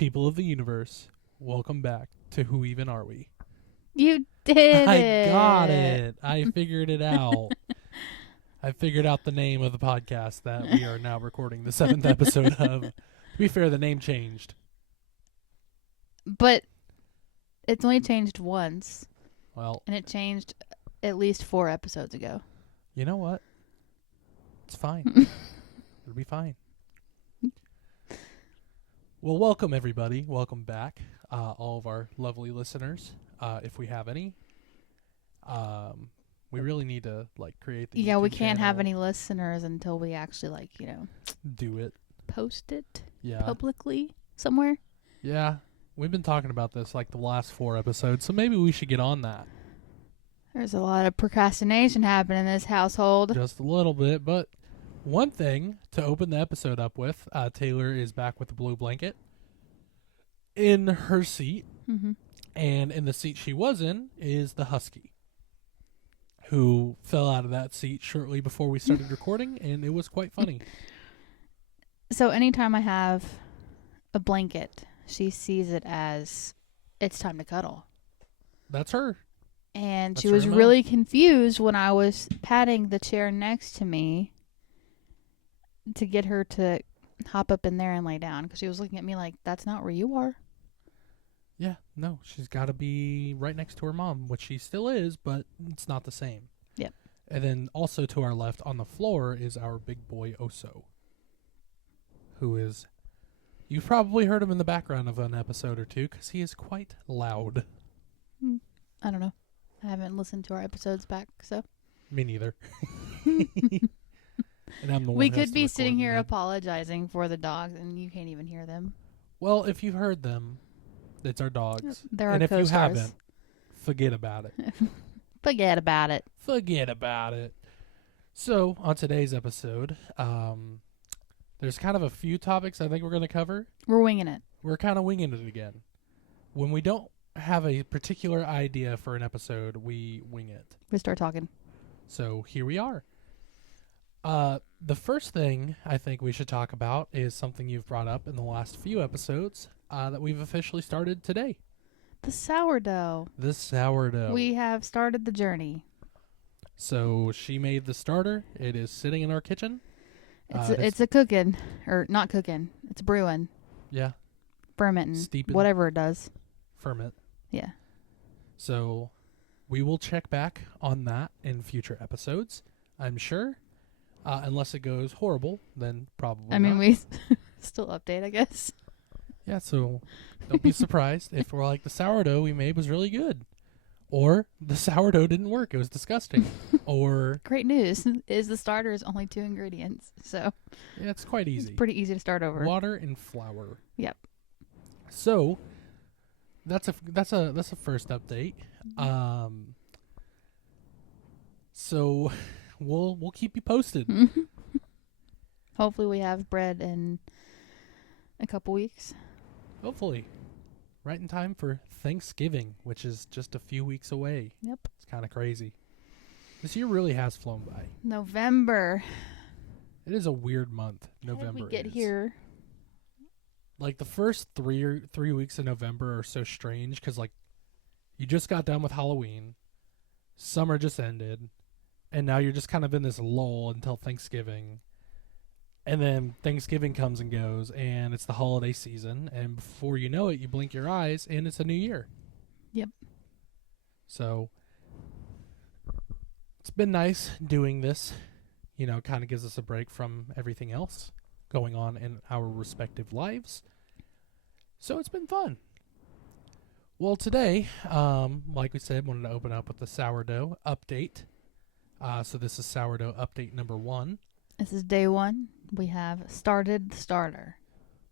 People of the universe, welcome back to Who Even Are We? You did I it. got it. I figured it out. I figured out the name of the podcast that we are now recording the 7th episode of. To be fair, the name changed. But it's only changed once, Well, and it changed at least 4 episodes ago. you know what? It's fine. It'll be fine. Well, welcome everybody. Welcome back, all of our lovely listeners, if we have any. We really need to create the Yeah, we YouTube can't have channel. any listeners until we actually Do it. post it Yeah. publicly somewhere. Yeah. We've been talking about this the last 4 episodes, so maybe we should get on that. There's a lot of procrastination happening in this household. Just a little bit, but one thing to open the episode up with, Taylor is back with the blue blanket in her seat, Mm-hmm. and in the seat she was in is the husky, who fell out of that seat shortly before we started recording, and it was quite funny. So anytime I have a blanket, she sees it as it's time to cuddle. That's her. And That's she was her MO. really confused when I was patting the chair next to me to get her to hop up in there and lay down, because she was looking at me like, that's not where you are. Yeah, no, she's got to be right next to her mom, which she still is, but it's not the same. Yep. And then also to our left on the floor is our big boy Oso, who is, you've probably heard him in the background of an episode or two because he is quite loud. I don't know. I haven't listened to our episodes back, so. Me neither. And I'm the one We who has could to be record sitting here them. apologizing for the dogs, and you can't even hear them. Well, if you've heard them, it's our dogs. They're And our if you co-stars. haven't, forget about it. Forget about it. Forget about it. So, on today's episode, there's kind of a few topics I think we're going to cover. We're winging it. We're kind of winging it again. When we don't have a particular idea for an episode, we wing it. We start talking. So, here we are. The first thing I think we should talk about is something you've brought up in the last few episodes that we've officially started today. The sourdough. The sourdough. We have started the journey. So she made the starter. It is sitting in our kitchen. It's a cooking, or not cooking. It's brewing, Yeah, fermenting, Steeping. whatever it does. ferment. Yeah. So we will check back on that in future episodes, I'm sure. Unless it goes horrible, then probably I mean, not. we still update, I guess. Yeah, so don't be surprised if we're like, the sourdough we made was really good. Or the sourdough didn't work. It was disgusting. Or, Great news is the starter is only 2 ingredients, so yeah, it's quite easy. it's pretty easy to start over. Water and flour. Yep. So that's a first update. So we'll keep you posted. Hopefully we have bread in a couple weeks. Hopefully, right in time for Thanksgiving, which is just a few weeks away. Yep. It's kind of crazy. This year really has flown by. November. It is a weird month. November. How did we get is. here? Like the first 3 weeks of November are so strange because you just got done with Halloween, summer just ended, and now you're just kind of in this lull until Thanksgiving. And then Thanksgiving comes and goes, and it's the holiday season, and before you know it, you blink your eyes, and it's a new year. Yep. So it's been nice doing this. Kind of gives us a break from everything else going on in our respective lives. So it's been fun. Well, today, like we said, wanted to open up with the sourdough update. So this is sourdough update number 1. This is day 1. We have started the starter.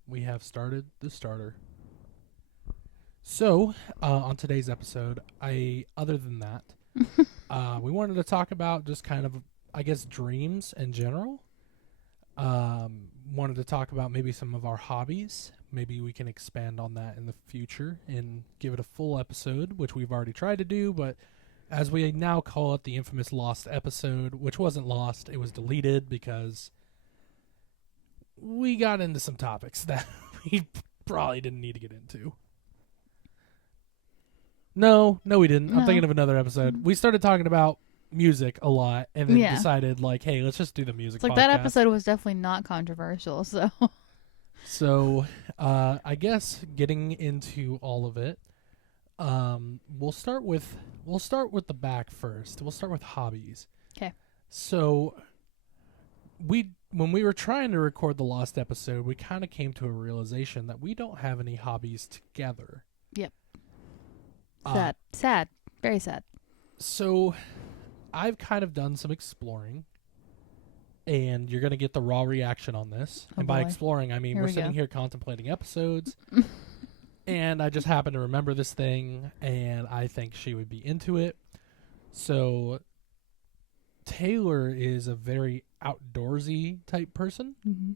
We have started the starter. So, on today's episode, other than that, we wanted to talk about just kind of, I guess, dreams in general. Wanted to talk about maybe some of our hobbies. Maybe we can expand on that in the future and give it a full episode, which we've already tried to do, but as we now call it, the infamous lost episode, which wasn't lost, it was deleted because we got into some topics that we probably didn't need to get into. No, we didn't. I'm No. thinking of another episode. We started talking about music a lot, and then Yeah. decided, like, hey, let's just do the music It's like podcast. that episode was definitely not controversial. So So, I guess getting into all of it, we'll start with the back first. We'll start with hobbies. 'Kay. So, when we were trying to record the lost episode, we kind of came to a realization that we don't have any hobbies together. Yep. Uh, sad, very sad. So, I've kind of done some exploring, and you're going to get the raw reaction on this. Oh, And by boy. exploring, I mean Here we're we sitting go. here contemplating episodes, and I just happen to remember this thing, and I think she would be into it. So, Taylor is a very outdoorsy type person. Mm-hmm.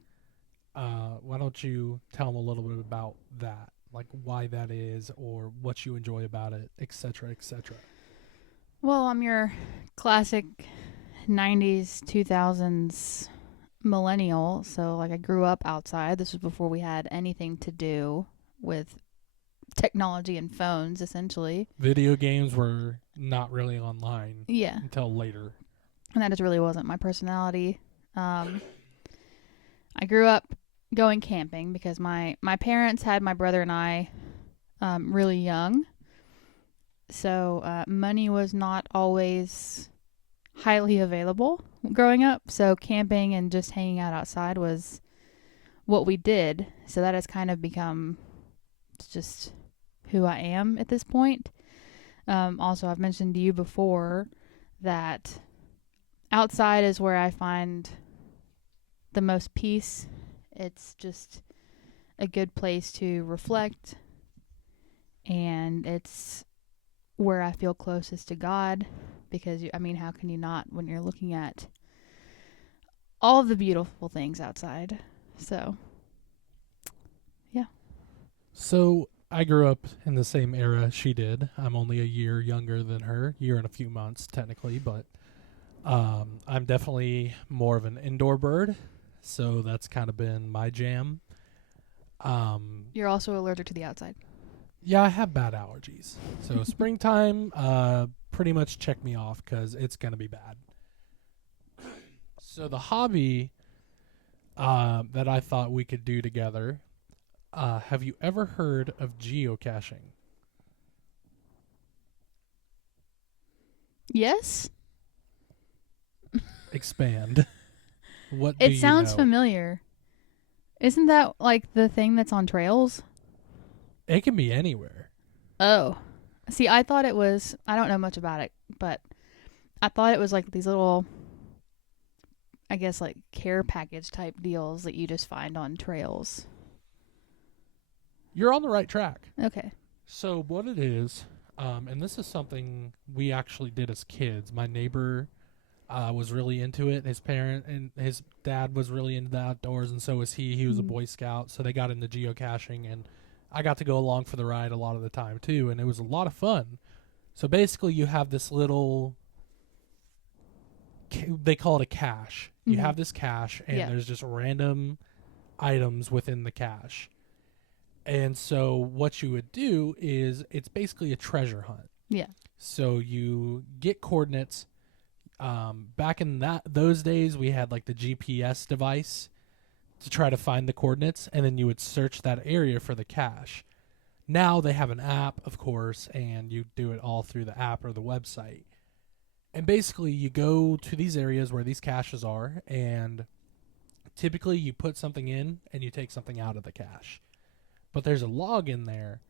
Why don't you tell them a little bit about that? Like why that is, or what you enjoy about it, etc., etc. Well, I'm your classic 90s, 2000s millennial. So, like, I grew up outside. This was before we had anything to do with technology and phones, essentially. Video games were not really online Yeah. until later. And that just really wasn't my personality. I grew up going camping because my parents had my brother and I really young. So money was not always highly available growing up. So camping and just hanging out outside was what we did. So that has kind of become just who I am at this point. Also, I've mentioned to you before that outside is where I find the most peace. It's just a good place to reflect, and it's where I feel closest to God, because how can you not when you're looking at all of the beautiful things outside? So So I grew up in the same era she did. I'm only a year younger than her, year and a few months technically, but I'm definitely more of an indoor bird, so that's kind of been my jam. you're also allergic to the outside. Yeah, I have bad allergies. So springtime, pretty much check me off because it's going to be bad. So the hobby that I thought we could do together, have you ever heard of geocaching? Yes, Expand. What do it you sounds know? familiar. Isn't that like the thing that's on trails? It can be anywhere. Oh. See, I thought it was, I don't know much about it, but I thought it was like these little, I guess, like care package type deals that you just find on trails. You're on the right track. Okay. So what it is, and this is something we actually did as kids. My neighbor was really into it. His parent and his dad was really into the outdoors, and so was he. He was a Mhm. Boy Scout, so they got into geocaching, and I got to go along for the ride a lot of the time too, and it was a lot of fun. So basically, you have this little, they call it a cache. You Mhm. have this cache, and Yeah. there's just random items within the cache. And so what you would do is it's basically a treasure hunt. Yeah. So you get coordinates. Back in those days, we had like the GPS device to try to find the coordinates, and then you would search that area for the cache. Now they have an app, of course, and you do it all through the app or the website. And basically, you go to these areas where these caches are, and typically you put something in and you take something out of the cache. But there's a log in there,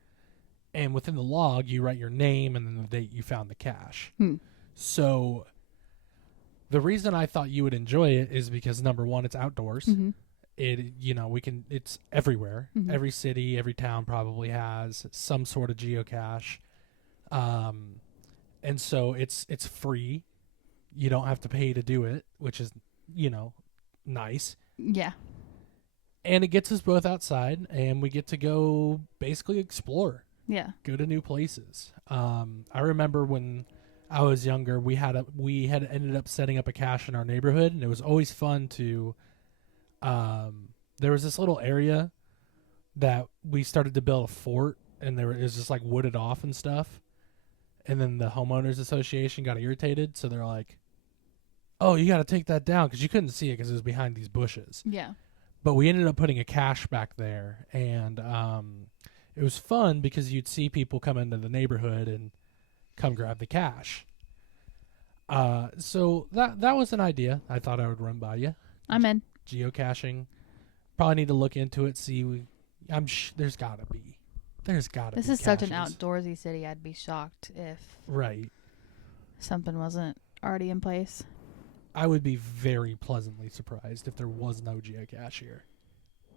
and within the log, you write your name and then the date you found the cache. So the reason I thought you would enjoy it is because, number one, it's outdoors. Mm-hmm. It's everywhere. Mhm. Every city, every town probably has some sort of geocache. And so it's free. You don't have to pay to do it, which is, nice. Yeah. And it gets us both outside, and we get to go basically explore, Yeah. go to new places. I remember when I was younger, we had ended up setting up a cache in our neighborhood, and it was always fun to. There was this little area that we started to build a fort, and it was just like wooded off and stuff. And then the homeowners association got irritated, so they're like, "Oh, you got to take that down," because you couldn't see it because it was behind these bushes. Yeah. But we ended up putting a cache back there, and it was fun because you'd see people come into the neighborhood and come grab the cache. So that was an idea I thought I would run by you. I'm in. Geocaching. Probably need to look into it. See, there's gotta be. This is such an outdoorsy city. I'd be shocked if right. something wasn't already in place. I would be very pleasantly surprised if there was no geocache here,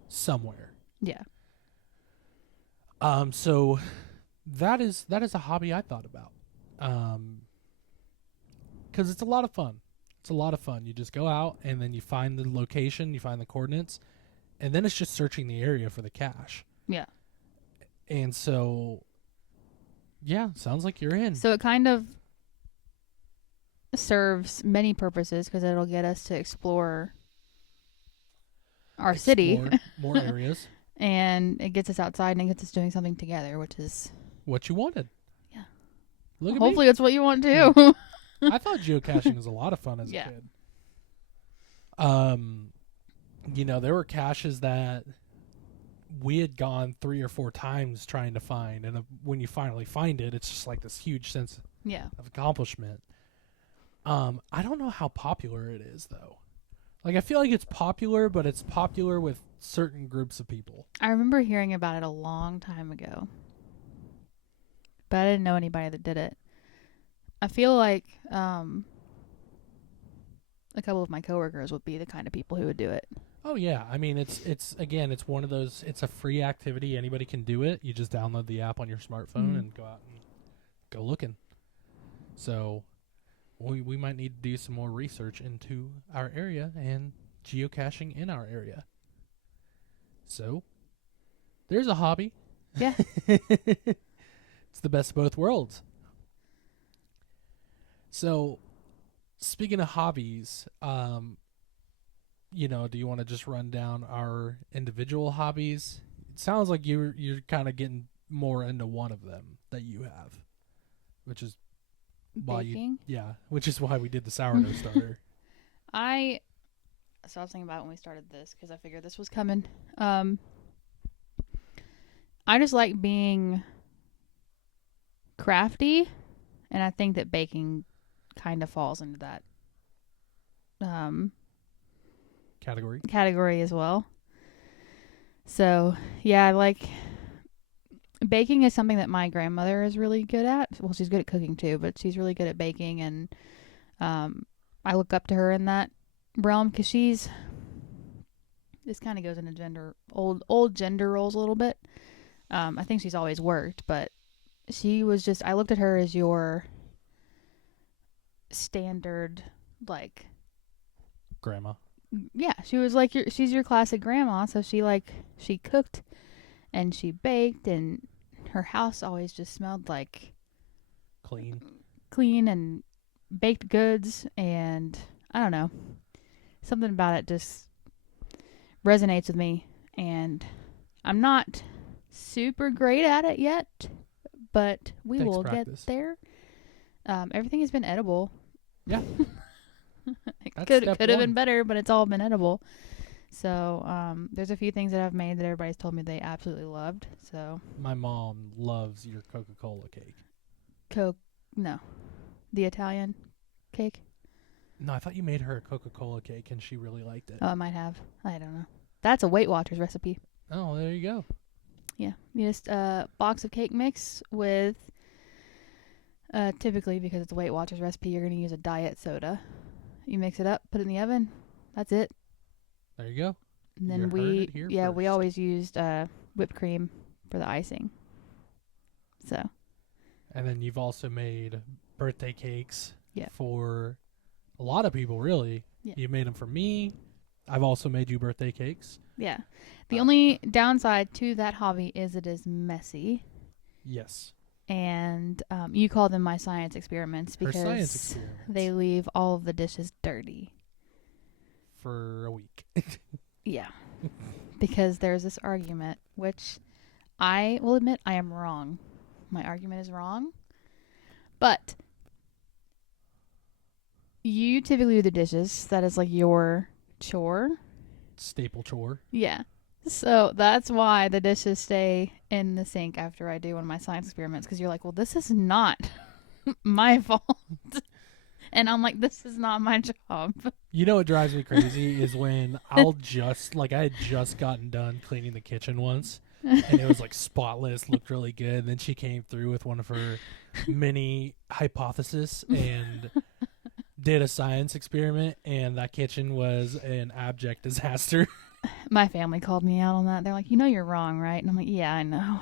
somewhere. Yeah. So that is a hobby I thought about. Because it's a lot of fun. It's a lot of fun. You just go out and then you find the location, you find the coordinates, and then it's just searching the area for the cache. Yeah. And so, yeah, sounds like you're in. So it kind of serves many purposes because it'll get us to explore our city. More areas. And it gets us outside and it gets us doing something together, which is what you wanted. Yeah. Look at hopefully me. it's what you want too. I thought geocaching was a lot of fun as a kid. There were caches that we had gone 3 or 4 times trying to find, and when you finally find it, it's just like this huge sense of accomplishment. I don't know how popular it is though. Like I feel like it's popular, but it's popular with certain groups of people. I remember hearing about it a long time ago, but I didn't know anybody that did it. I feel like a couple of my coworkers would be the kind of people who would do it. Oh yeah, I mean it's one of those. It's a free activity. Anybody can do it. You just download the app on your smartphone and go out and go looking. So we might need to do some more research into our area and geocaching in our area. So there's a hobby. Yeah. It's the best of both worlds. So speaking of hobbies, do you want to just run down our individual hobbies? It sounds like you're kind of getting more into one of them that you have, which is baking. Which is why we did the sourdough starter. I was thinking about when we started this because I figured this was coming. I just like being crafty, and I think that baking kind of falls into that category as well. So yeah, like baking is something that my grandmother is really good at. Well, she's good at cooking too, but she's really good at baking, and I look up to her in that realm because this kind of goes into old gender roles a little bit. I think she's always worked, but she was just, I looked at her as your standard, like, grandma. Yeah, she was like she's your classic grandma. So she cooked and she baked, and her house always just smelled like clean and baked goods. And I don't know, something about it just resonates with me. And I'm not super great at it yet, but we will get there. Everything has been edible. Yeah. It could have been better, but it's all been edible. So there's a few things that I've made that everybody's told me they absolutely loved. So my mom loves your Coca-Cola cake. No, the Italian cake. No, I thought you made her a Coca-Cola cake and she really liked it. Oh, I might have. I don't know. That's a Weight Watchers recipe. Oh, there you go. Yeah, you just box of cake mix with. Typically, because it's a Weight Watchers recipe, you're going to use a diet soda. You mix it up, put it in the oven. That's it. There you go. And then we always used whipped cream for the icing. So. And then you've also made birthday cakes Yeah. for a lot of people, really. Yeah. You made them for me. I've also made you birthday cakes. Yeah. The only downside to that hobby is it is messy. Yes. And you call them my science experiments because they leave all of the dishes dirty. For a week. Yeah. because there's this argument, which I will admit I am wrong. My argument is wrong. But you typically do the dishes. That is like your chore. Staple chore. Yeah. So that's why the dishes stay in the sink after I do one of my science experiments, because you're like, well, this is not my fault. And I'm like, this is not my job. You know what drives me crazy is when I'll just, like, I had just gotten done cleaning the kitchen once, and it was, like, spotless, looked really good, and then she came through with one of her mini hypotheses and did a science experiment, and that kitchen was an abject disaster. My family called me out on that. They're like, you know you're wrong, right? And I'm like, yeah, I know.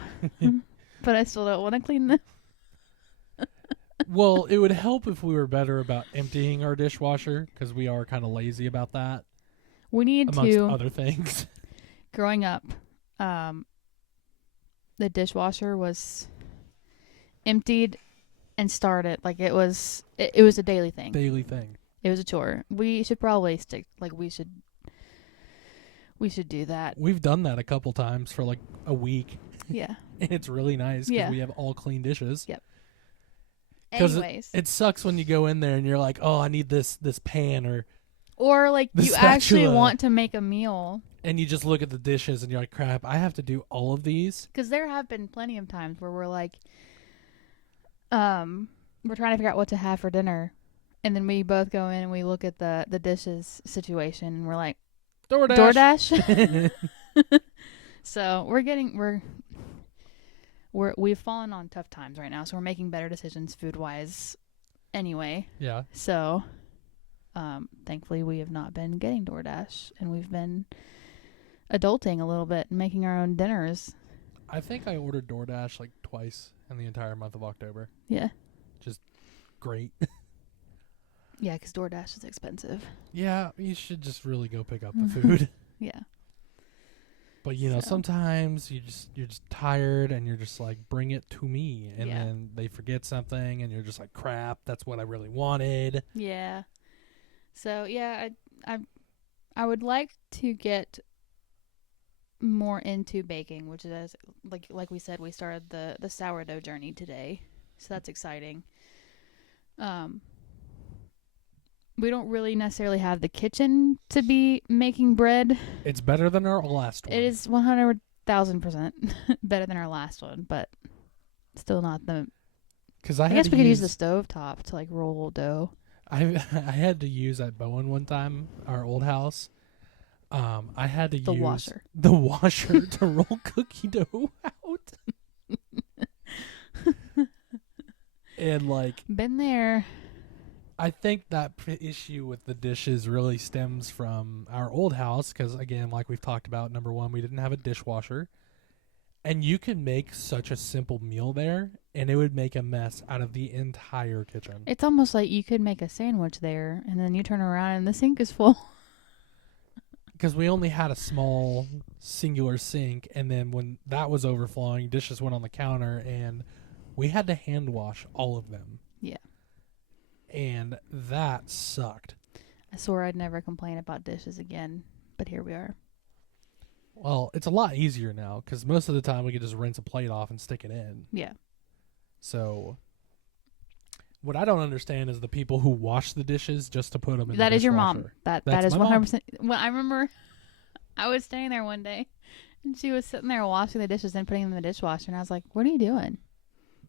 But I still don't want to clean them. Well, it would help if we were better about emptying our dishwasher, because we are kind of lazy about that, We need amongst to. other things. Growing up, the dishwasher was emptied and started. Like it was a daily thing. Daily thing. It was a chore. We should probably stick. Like we should do that. We've done that a couple times for like a week, Yeah. and it's really nice because Yeah. we have all clean dishes. Yep. 'Cause Anyways, It sucks when you go in there and you're like, oh, I need this pan, or like the you actually spatula. want to make a meal. and you just look at the dishes and you're like, crap, I have to do all of these. Because there have been plenty of times where we're like, we're trying to figure out what to have for dinner, and then we both go in and we look at the dishes situation, and we're like, DoorDash. So we've fallen on tough times right now, so we're making better decisions food wise. Anyway, Yeah. so thankfully we have not been getting DoorDash, and we've been adulting a little bit and making our own dinners. I think I ordered DoorDash like twice in the entire month of October. Yeah. Great. Yeah, because DoorDash is expensive. Yeah, you should just really go pick up the food. Yeah. But you know, So. sometimes you're just tired and you're just like, bring it to me, and Yeah. then they forget something and you're just like, crap, that's what I really wanted. Yeah. So yeah, I would like to get more into baking, which is like we said, we started the sourdough journey today, so that's exciting. We don't really necessarily have the kitchen to be making bread. It's better than our last one. It is 100,000% better than our last one, but still not the. Because I guess we could use the stove top to like roll dough. I had to use at Bowen one time, our old house. I had to The use washer. the washer to roll cookie dough out. And like, Been there. I think that issue with the dishes really stems from our old house because, again, like we've talked about, number one, we didn't have a dishwasher. And you can make such a simple meal there, and it would make a mess out of the entire kitchen. It's almost like you could make a sandwich there, and then you turn around and the sink is full. Because we only had a small singular sink, and then when that was overflowing, dishes went on the counter, and we had to hand wash all of them. Yeah. And that sucked. I swore I'd never complain about dishes again, but here we are. Well, it's a lot easier now, because most of the time we could just rinse a plate off and stick it in. Yeah. So, what I don't understand is the people who wash the dishes just to put them in That the is your mom. dishwasher. That That's is my mom. 100%. Well, I remember I was standing there one day, and she was sitting there washing the dishes and putting them in the dishwasher, and I was like, "What are you doing?"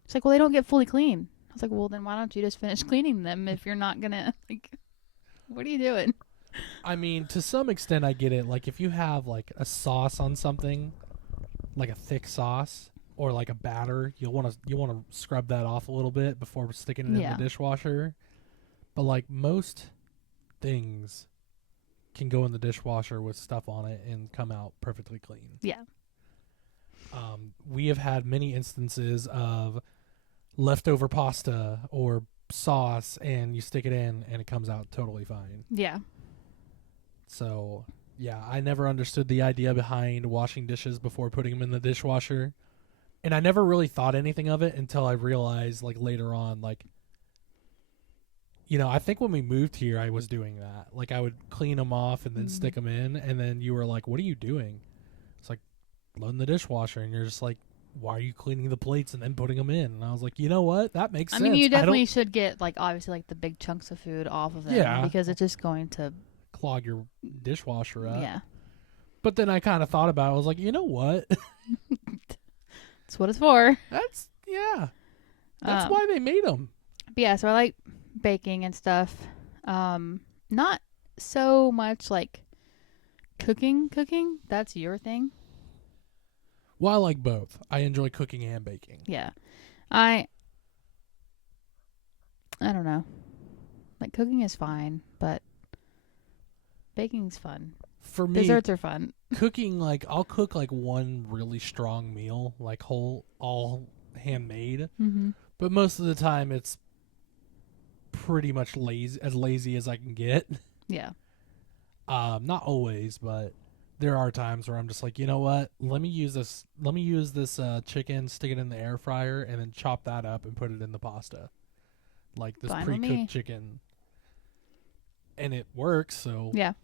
She's like, "Well, they don't get fully clean." I was like, "Well, then why don't you just finish cleaning them if you're not gonna like? What are you doing?" I mean, to some extent, I get it. Like, if you have like a sauce on something, like a thick sauce or like a batter, you want to scrub that off a little bit before sticking it Yeah. in the dishwasher. But like most things can go in the dishwasher with stuff on it and come out perfectly clean. Yeah. We have had many instances of leftover pasta or sauce, and you stick it in and it comes out totally fine. Yeah. So, yeah, I never understood the idea behind washing dishes before putting them in the dishwasher. And I never really thought anything of it until I realized, like, later on, like, you know, I think when we moved here, I was doing that. Like, I would clean them off and then stick them in, and then you were like, what are you doing? It's like loading the dishwasher, and you're just like, why are you cleaning the plates and then putting them in? And I was like, you know what? That makes I sense. mean, you I don't definitely should get like obviously like the big chunks of food off of them, Yeah. because it's just going to clog your dishwasher up. yeah. But then I kind of thought about it. I was like, you know what? That's what it's for. That's That's Um, why they made them. But yeah, so I like baking and stuff. Not so much like cooking. That's your thing. Well, I like both. I enjoy cooking and baking. Yeah. I don't know. Like cooking is fine, but baking's fun. For me, Desserts are fun. cooking, like, I'll cook like one really strong meal, like all handmade. Mm-hmm. But most of the time, it's pretty much lazy as I can get. Yeah. Not always, but there are times where I'm just like, you know what? Let me use this chicken, stick it in the air fryer, and then chop that up and put it in the pasta, like this Fine with me. pre-cooked chicken. And it works. So Yeah.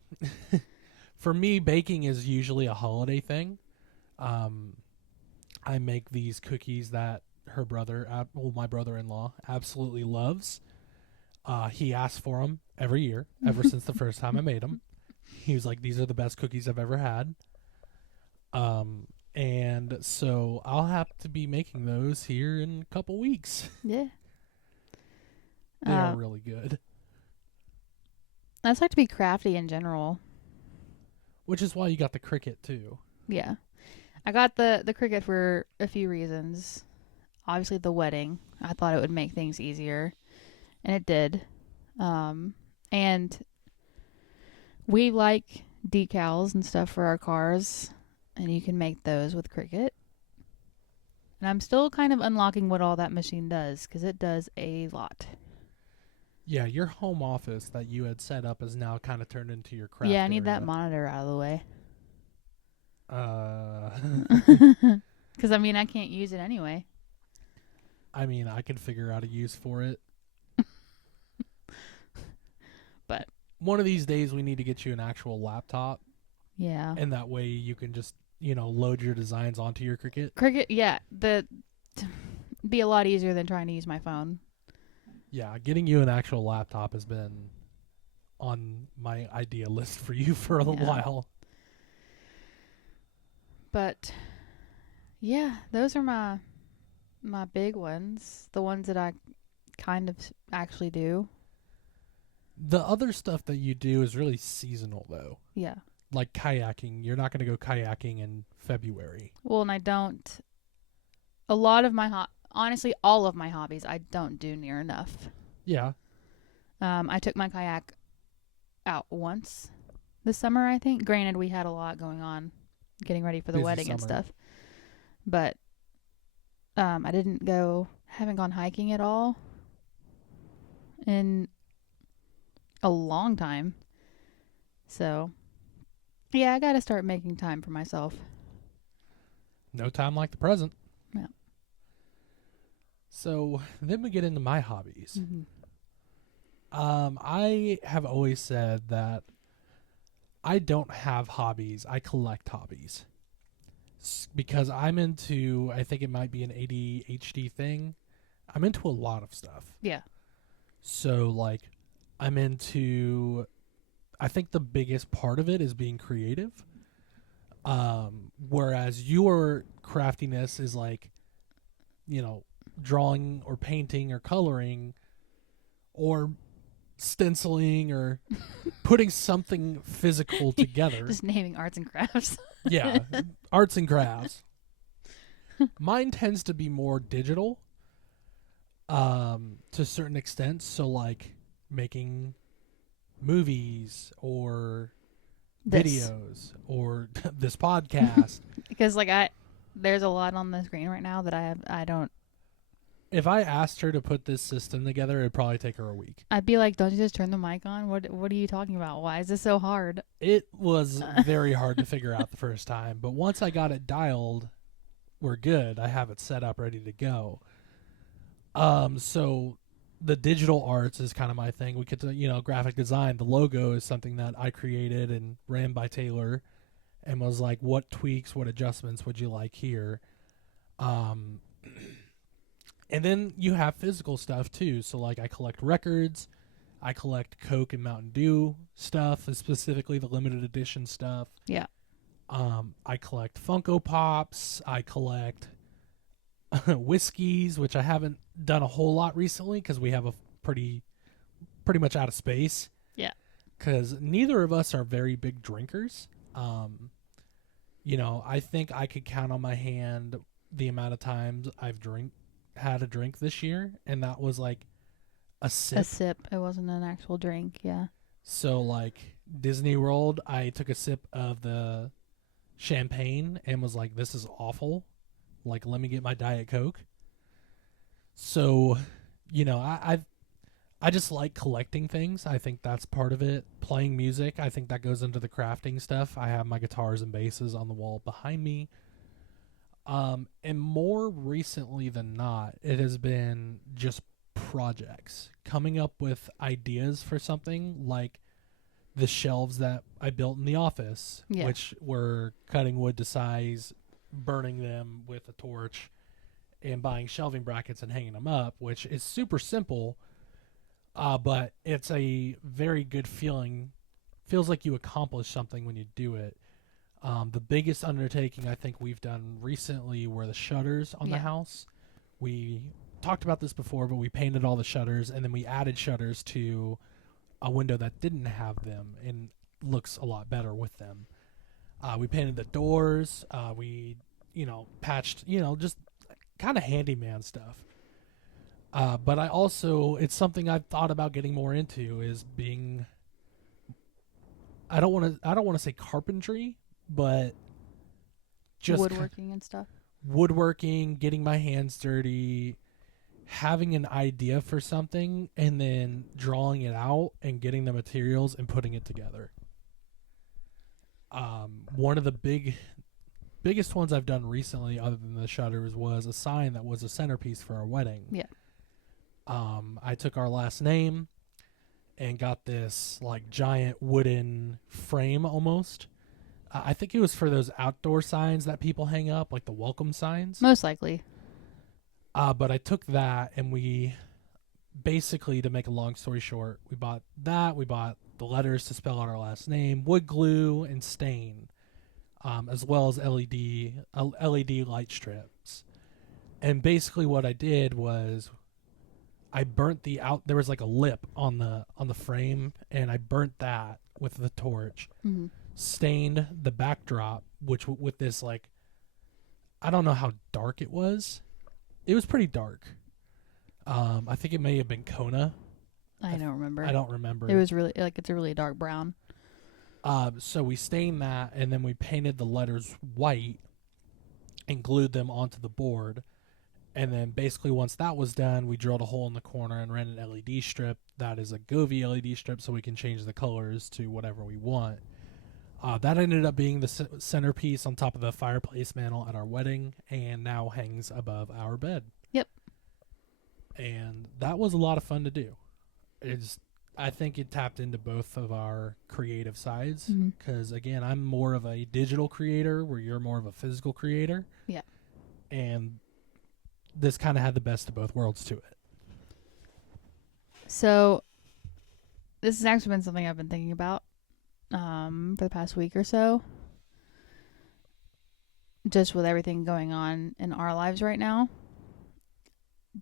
for me, baking is usually a holiday thing. I make these cookies that my brother-in-law absolutely loves. He asks for them every year, ever since the first time I made them. He was like, these are the best cookies I've ever had. And so I'll have to be making those here in a couple weeks. Yeah. They are really good. I just like to be crafty in general. Which is why you got the Cricut too. Yeah. I got the Cricut for a few reasons. Obviously the wedding. I thought it would make things easier. And it did. And we like decals and stuff for our cars. And you can make those with Cricut. And I'm still kind of unlocking what all that machine does, because it does a lot. Yeah, your home office that you had set up is now kind of turned into your craft Yeah, I need that area. monitor out of the way. Uh, Because, I mean, I can't use it anyway. I mean, I can figure out a use for it. But one of these days we need to get you an actual laptop, yeah. and that way you can just, load your designs onto your Cricut. Cricut, yeah. Be a lot easier than trying to use my phone. Yeah, getting you an actual laptop has been on my idea list for you for a Yeah. while. But yeah, those are my big ones. The ones that I kind of actually do. The other stuff that you do is really seasonal, though. Yeah. Like kayaking. You're not going to go kayaking in February. Well, and I don't. A lot of my honestly, all of my hobbies, I don't do near enough. Yeah. I took my kayak out once this summer, I think. Granted, we had a lot going on, getting ready for the Busy wedding and summer. stuff. But I haven't gone hiking at all in a long time. So, yeah, I got to start making time for myself. No time like the present. Yeah. So then we get into my hobbies. Mm-hmm. I have always said that I don't have hobbies. I collect hobbies. Because I'm into, I think it might be an ADHD thing. I'm into a lot of stuff. Yeah. So, like, I'm into, I think the biggest part of it is being creative. Whereas your craftiness is like, drawing or painting or coloring or stenciling or putting something physical together. Just naming arts and crafts. Yeah, arts and crafts. Mine tends to be more digital, to a certain extent. So, like, making movies or videos or this podcast. Because, like, there's a lot on the screen right now that I don't. If I asked her to put this system together, it'd probably take her a week. I'd be like, don't you just turn the mic on? What are you talking about? Why is this so hard? It was very hard to figure out the first time, but once I got it dialed, we're good. I have it set up ready to go. So the digital arts is kind of my thing. We get to, graphic design. The logo is something that I created and ran by Taylor. and was like, what tweaks, what adjustments would you like here? Um, and then you have physical stuff too. So like I collect records, I collect Coke and Mountain Dew stuff, and specifically the limited edition stuff. Yeah. I collect Funko Pops. I collect whiskeys, which I haven't done a whole lot recently because we have a pretty much out of space. Yeah. Because neither of us are very big drinkers. I think I could count on my hand the amount of times I've had a drink this year, and that was like a sip. A sip. It wasn't an actual drink. Yeah. So like Disney World, I took a sip of the champagne and was like, this is awful. Like, let me get my Diet Coke. So, I just like collecting things. I think that's part of it. Playing music, I think that goes into the crafting stuff. I have my guitars and basses on the wall behind me. And more recently than not, it has been just projects. Coming up with ideas for something like the shelves that I built in the office, which were cutting wood to size, burning them with a torch, and buying shelving brackets and hanging them up, which is super simple, but it's a very good feeling. Feels like you accomplish something when you do it. The biggest undertaking I think we've done recently were the shutters on the house. We talked about this before, but we painted all the shutters, and then we added shutters to a window that didn't have them and looks a lot better with them. We painted the doors. We, patched, just kind of handyman stuff. But I also, it's something I've thought about getting more into is being, I don't want to say carpentry, but just woodworking and stuff. Woodworking, getting my hands dirty, having an idea for something and then drawing it out and getting the materials and putting it together. One of the biggest ones I've done recently, other than the shutters, was a sign that was a centerpiece for our wedding. Yeah. I took our last name and got this like giant wooden frame almost. I think it was for those outdoor signs that people hang up, like the welcome signs. Most likely. But I took that and we basically, to make a long story short, we bought that. We bought the letters to spell out our last name, wood glue, and stain, as well as LED light strips. And basically what I did was I burnt there was like a lip on the frame, and I burnt that with the torch. Mm-hmm. Stained the backdrop, which with this like, I don't know how dark it was. It was pretty dark. I think it may have been Kona. I don't remember. I don't remember. It was really it's a really dark brown. So we stained that, and then we painted the letters white and glued them onto the board. And then basically once that was done, we drilled a hole in the corner and ran an LED strip that is a Govee LED strip, so we can change the colors to whatever we want. That ended up being the centerpiece on top of the fireplace mantle at our wedding, and now hangs above our bed. Yep. And that was a lot of fun to do. I think it tapped into both of our creative sides, because again, I'm more of a digital creator where you're more of a physical creator. Yeah. And this kind of had the best of both worlds to it. So this has actually been something I've been thinking about for the past week or so, just with everything going on in our lives right now.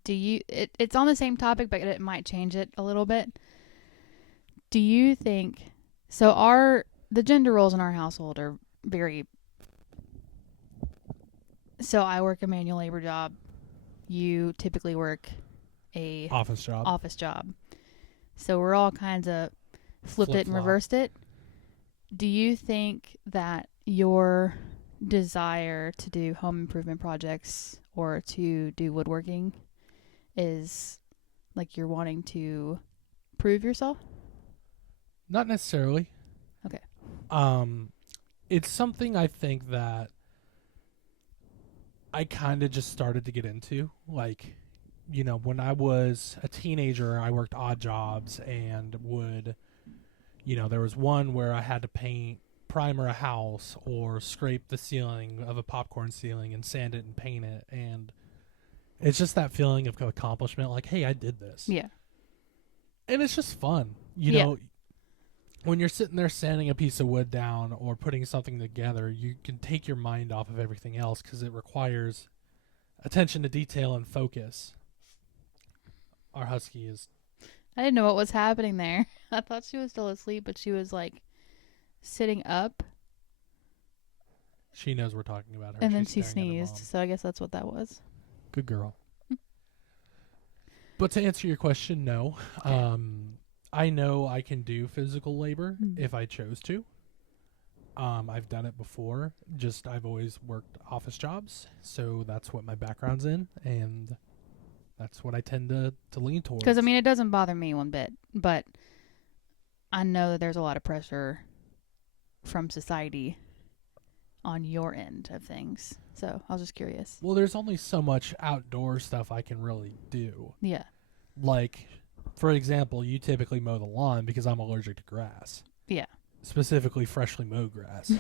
It's on the same topic, but it might change it a little bit. Do you think, the gender roles in our household are very, so I work a manual labor job. You typically work a office job. So we're all kinds of flipped it and reversed it. Do you think that your desire to do home improvement projects or to do woodworking is like you're wanting to prove yourself? Not necessarily. Okay. It's something I think that I kind of just started to get into. Like, when I was a teenager, I worked odd jobs and would, there was one where I had to paint primer a house or scrape the ceiling of a popcorn ceiling and sand it and paint it, and it's just that feeling of accomplishment, like, hey, I did this. Yeah. And it's just fun. You Yeah. know, when you're sitting there sanding a piece of wood down or putting something together, you can take your mind off of everything else because it requires attention to detail and focus. Our husky is... I didn't know what was happening there. I thought she was still asleep, but she was like sitting up, She knows we're talking about her. and then She's she staring at her sneezed. mom. So I guess that's what that was. Good girl. But to answer your question, no. I know I can do physical labor if I chose to. I've done it before. Just I've always worked office jobs, so that's what my background's in, and that's what I tend to lean towards. Because, I mean, it doesn't bother me one bit, but I know that there's a lot of pressure from society on your end of things. So I was just curious. Well, there's only so much outdoor stuff I can really do. Yeah. Like, for example, you typically mow the lawn because I'm allergic to grass. Yeah. Specifically freshly mowed grass.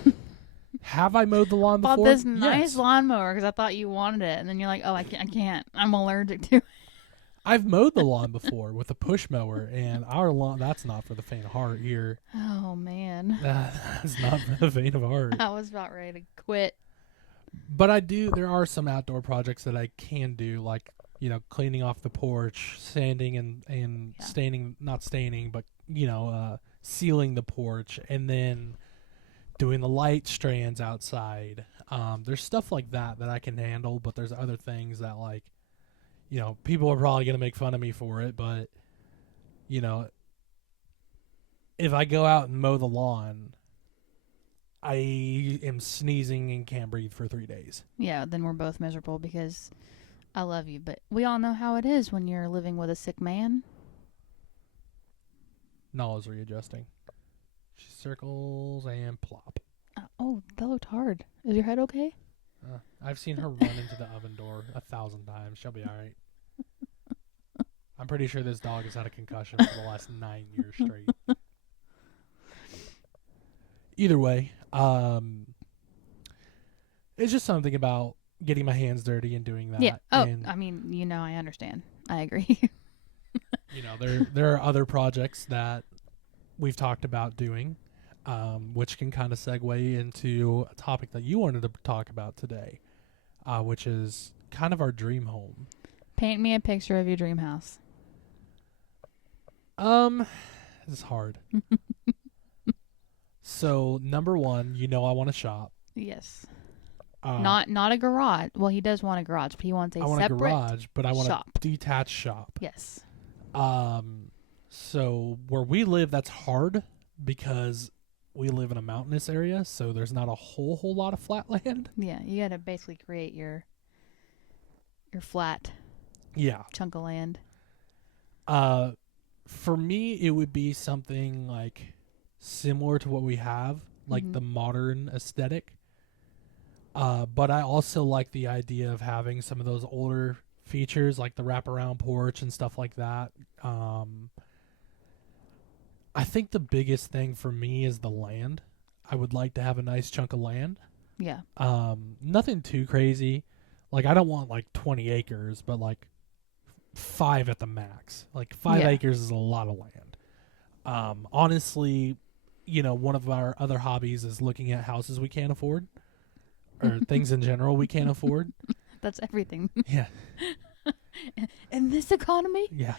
Have I mowed the lawn before? Bought this nice Yes. lawnmower because I thought you wanted it, and then you're like, "Oh, I can't. I'm allergic to it." I've mowed the lawn before with a push mower, and our lawn, that's not for the faint of heart here. Oh man, That's not for the faint of heart. I was about ready to quit. But there are some outdoor projects that I can do, like, you know, cleaning off the porch, sanding and Yeah. staining, not staining, but, you know, sealing the porch, and then doing the light strands outside. There's stuff like that I can handle, but there's other things that, like, you know, people are probably going to make fun of me for it, but, you know, if I go out and mow the lawn, I am sneezing and can't breathe for 3 days. Yeah, then we're both miserable because I love you, but we all know how it is when you're living with a sick man. Nala's readjusting. She circles and plop. Oh, that looked hard. Is your head okay? I've seen her run into the oven door 1,000 times. She'll be all right. I'm pretty sure this dog has had a concussion for the last 9 years straight. Either way, it's just something about getting my hands dirty and doing that. Yeah. Oh, and, I mean, you know, I understand. I agree. you know, there are other projects that we've talked about doing, which can kind of segue into a topic that you wanted to talk about today, which is kind of our dream home. Paint me a picture of your dream house. This is hard. So, number one, you know I want a shop. Yes. Uh, Not a garage. Well, he does want a garage, but he wants a I want a separate garage, but I want shop. a detached shop. Yes. So where we live, that's hard because we live in a mountainous area, so there's not a whole lot of flat land. Yeah, you got to basically create your flat Yeah. chunk of land. For me, it would be something like similar to what we have, like Mhm. the modern aesthetic. But I also like the idea of having some of those older features, like the wraparound porch and stuff like that. I think the biggest thing for me is the land. I would like to have a nice chunk of land. Yeah. Nothing too crazy. Like, I don't want like 20 acres, but like 5 at the max. Like 5 Yeah. acres is a lot of land. Honestly, you know, one of our other hobbies is looking at houses we can't afford, or things in general we can't afford. That's everything. Yeah. In this economy? Yeah.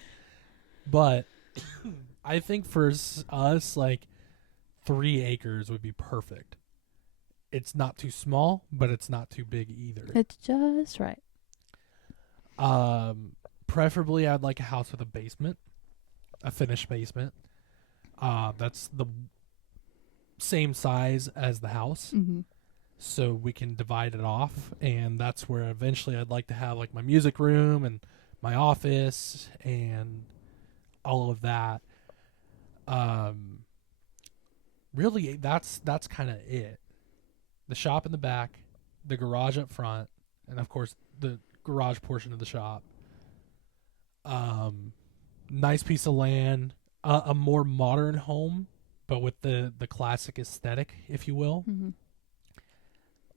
But I think for us, like 3 acres would be perfect. It's not too small, but it's not too big either. It's just right. Preferably, I'd like a house with a basement, a finished basement. That's the same size as the house, Mm-hmm. so we can divide it off, and that's where eventually I'd like to have like my music room and my office and all of that. Really, that's kind of it. The shop in the back, the garage up front, and of course the garage portion of the shop. Nice piece of land, a more modern home but with the classic aesthetic, if you will, Mm-hmm.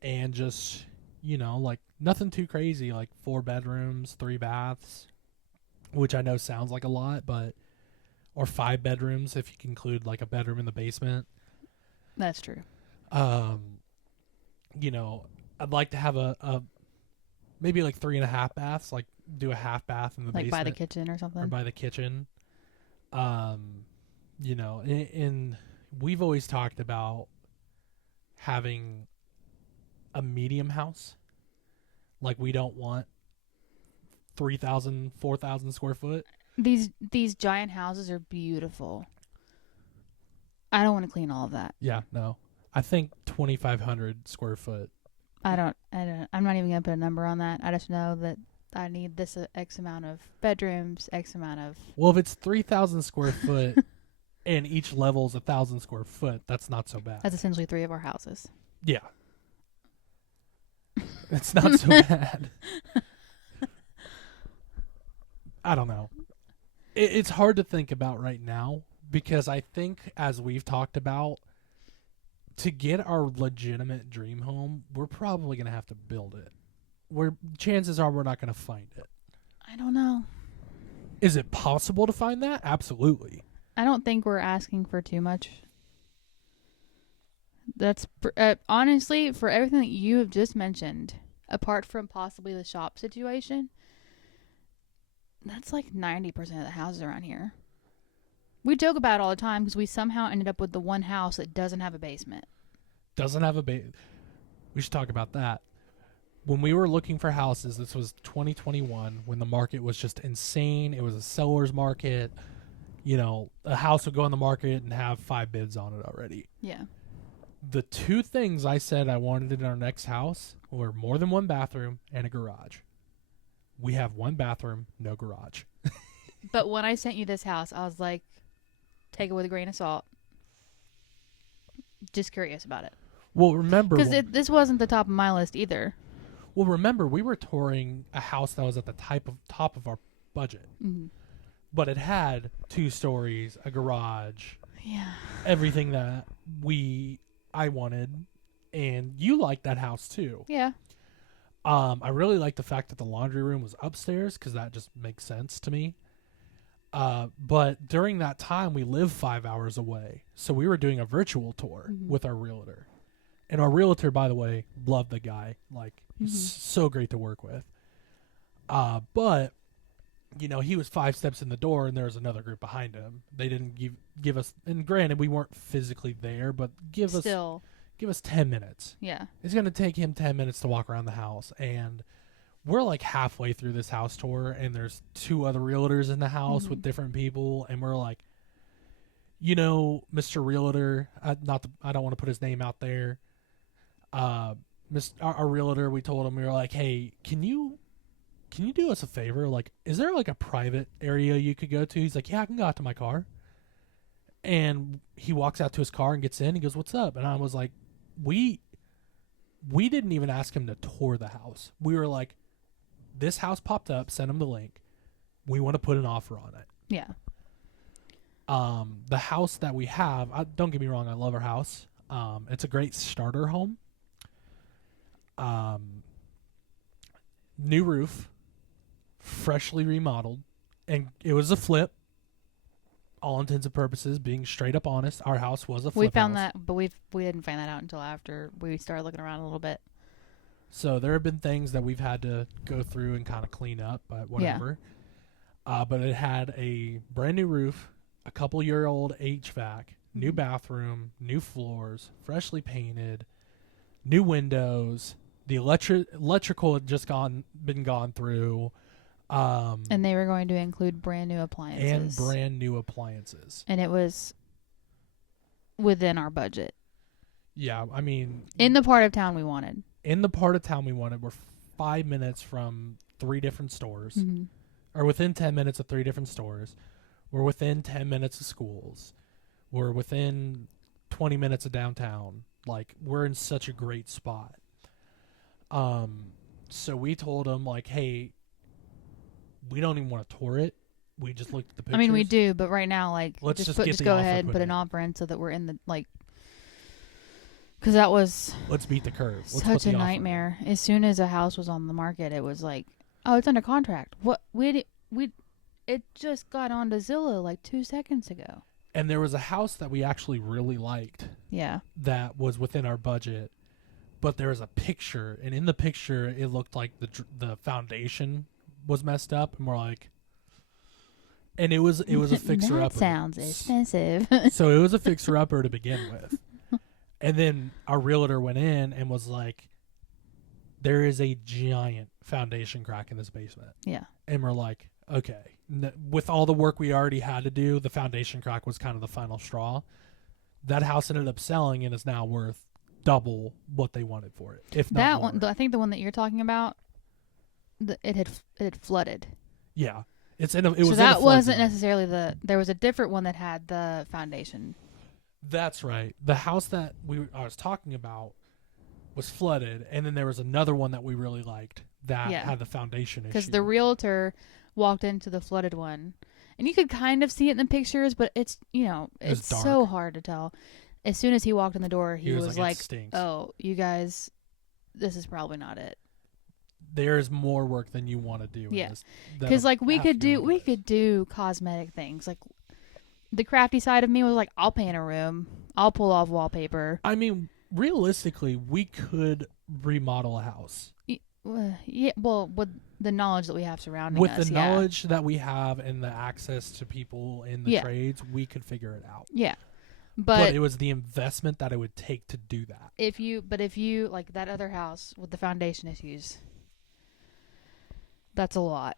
and just, like nothing too crazy, like 4 bedrooms, 3 baths, which I know sounds like a lot, but or 5 bedrooms if you can include like a bedroom in the basement. That's true. I'd like to have a maybe like 3.5 baths, like do a half bath in the Like basement by the kitchen or or something. by the kitchen. And we've always talked about having a medium house. Like we don't want 3,000, 4,000 square foot. These giant houses are beautiful. I don't want to clean all of that. Yeah, no. I think 2,500 square foot. I'm not even gonna put a number on that. I just know that I need this X amount of bedrooms, X amount of. Well, if it's 3,000 square foot and each level is 1,000 square foot, that's not so bad. That's essentially 3 of our houses. Yeah. It's not so bad. I don't know. It's hard to think about right now because I think, as we've talked about, to get our legitimate dream home, we're probably going to have to build it. Chances are we're not going to find it. I don't know. Is it possible to find that? Absolutely. I don't think we're asking for too much. That's honestly, for everything that you have just mentioned, apart from possibly the shop situation, that's like 90% of the houses around here. We joke about it all the time because we somehow ended up with the one house that doesn't have a basement. Doesn't have a We should talk about that. When we were looking for houses, this was 2021, when the market was just insane. It was a seller's market. A house would go on the market and have 5 bids on it already. Yeah. The 2 things I said I wanted in our next house were more than 1 bathroom and a garage. We have 1 bathroom, no garage. But when I sent you this house, I was like, take it with a grain of salt. Just curious about it. Well, remember... Because this wasn't the top of my list either. Well, remember, we were touring a house that was at the top of our budget. Mm-hmm. But it had 2 stories, a garage, Yeah. everything that I wanted, and you liked that house too. Yeah. I really liked the fact that the laundry room was upstairs because that just makes sense to me. But during that time, we lived 5 hours away, so we were doing a virtual tour with our realtor. And our realtor, by the way, loved the guy. Like, so great to work with. But he was 5 steps in the door, and there was another group behind him. They didn't give us, and granted, we weren't physically there, but give us 10 minutes. Yeah. It's going to take him 10 minutes to walk around the house, and we're like halfway through this house tour, and there's 2 other realtors in the house with different people, and we're like, Mr. Realtor, I don't want to put his name out there. Our realtor, we told him, we were like, hey, can you do us a favor? Like, is there like a private area you could go to? He's like, yeah, I can go out to my car. And he walks out to his car and gets in. He goes, what's up? And I was like, we didn't even ask him to tour the house. We were like, this house popped up, send him the link. We want to put an offer on it. Yeah. The house that we have, don't get me wrong, I love our house. It's a great starter home. New roof, freshly remodeled, and it was a flip. All intents and purposes, being straight up honest, our house was a flip. We found house. that, but we didn't find that out until after we started looking around a little bit. So there have been things that we've had to go through and kind of clean up, but whatever. Yeah. But it had a brand new roof, a couple-year-old HVAC, new bathroom, new floors, freshly painted, new windows. The electrical had just been gone through. And they were going to include brand new appliances. And it was within our budget. Yeah, I mean... In the part of town we wanted. We're 5 minutes from 3 different stores. Mm-hmm. Or within 10 minutes of 3 different stores. We're within 10 minutes of schools. We're within 20 minutes of downtown. Like, we're in such a great spot. So we told them, like, hey, we don't even want to tour it. We just looked at the pictures. I mean, we do, but right now, like, Let's just just go ahead and put an offer in so that we're in the, like, because that was let's beat the curve. Let's put such the a offer in. nightmare. As soon as a house was on the market, it was like, oh, it's under contract. What? It just got onto Zillow like 2 seconds ago. And there was a house that we actually really liked Yeah. that was within our budget, but there was a picture, and in the picture it looked like the foundation was messed up, and we're like, and it was a fixer That upper. sounds expensive. So it was a fixer upper to begin with, and then our realtor went in and was like, there is a giant foundation crack in this basement. Yeah. And we're like, okay. With all the work we already had to do, the foundation crack was kind of the final straw. That house ended up selling and is now worth double what they wanted for it. If not That more. one, I think the one that you're talking about, it had flooded. Yeah, it was. In a So flood that wasn't zone. necessarily there was a different one that had the foundation. That's right. The house that I was talking about was flooded, and then there was another one that we really liked that had the foundation issue. Because the realtor walked into the flooded one, and you could kind of see it in the pictures, but it's it's so hard to tell. As soon as he walked in the door, he was like, "Oh, you guys, this is probably not it." There's more work than you want to do. Yeah, because like we could do cosmetic things. Like the crafty side of me was like, I'll paint a room, I'll pull off wallpaper. I mean, realistically, we could remodel a house. Yeah, well, with the knowledge that we have surrounding us. With the knowledge that we have and the access to people in the trades, we could figure it out. Yeah. But it was the investment that it would take to do that. If you like that other house with the foundation issues, that's a lot.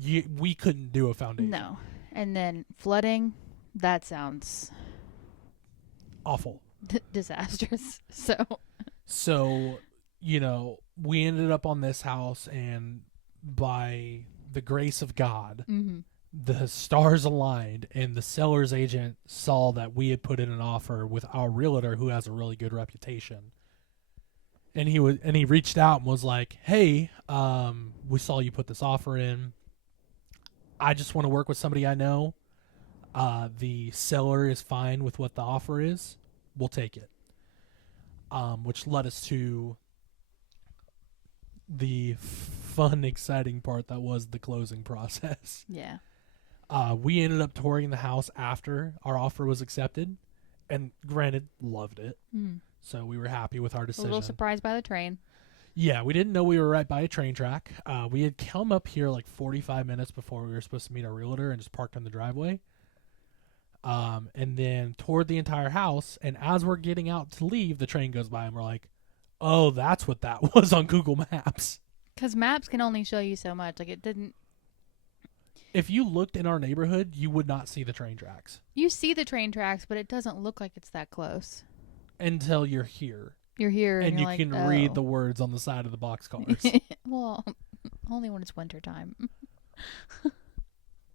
We couldn't do a foundation. No. And then flooding, that sounds awful. Disastrous. So, we ended up on this house, and by the grace of God, the stars aligned, and the seller's agent saw that we had put in an offer with our realtor, who has a really good reputation. And he reached out and was like, "Hey, we saw you put this offer in. I just want to work with somebody I know. The seller is fine with what the offer is. We'll take it." Which led us to the fun, exciting part that was the closing process. Yeah. We ended up touring the house after our offer was accepted, and granted, loved it. So we were happy with our decision. A little surprised by the train. Yeah, we didn't know we were right by a train track. We had come up here like 45 minutes before we were supposed to meet our realtor and just parked on the driveway. And then toured the entire house, and as we're getting out to leave, the train goes by, and we're like, oh, that's what that was on Google Maps. Because maps can only show you so much. Like, it didn't... If you looked in our neighborhood, you would not see the train tracks. You see the train tracks, but it doesn't look like it's that close. Until you're here. You're here, and you you're can like, read the words on the side of the boxcars. Well, only when it's wintertime.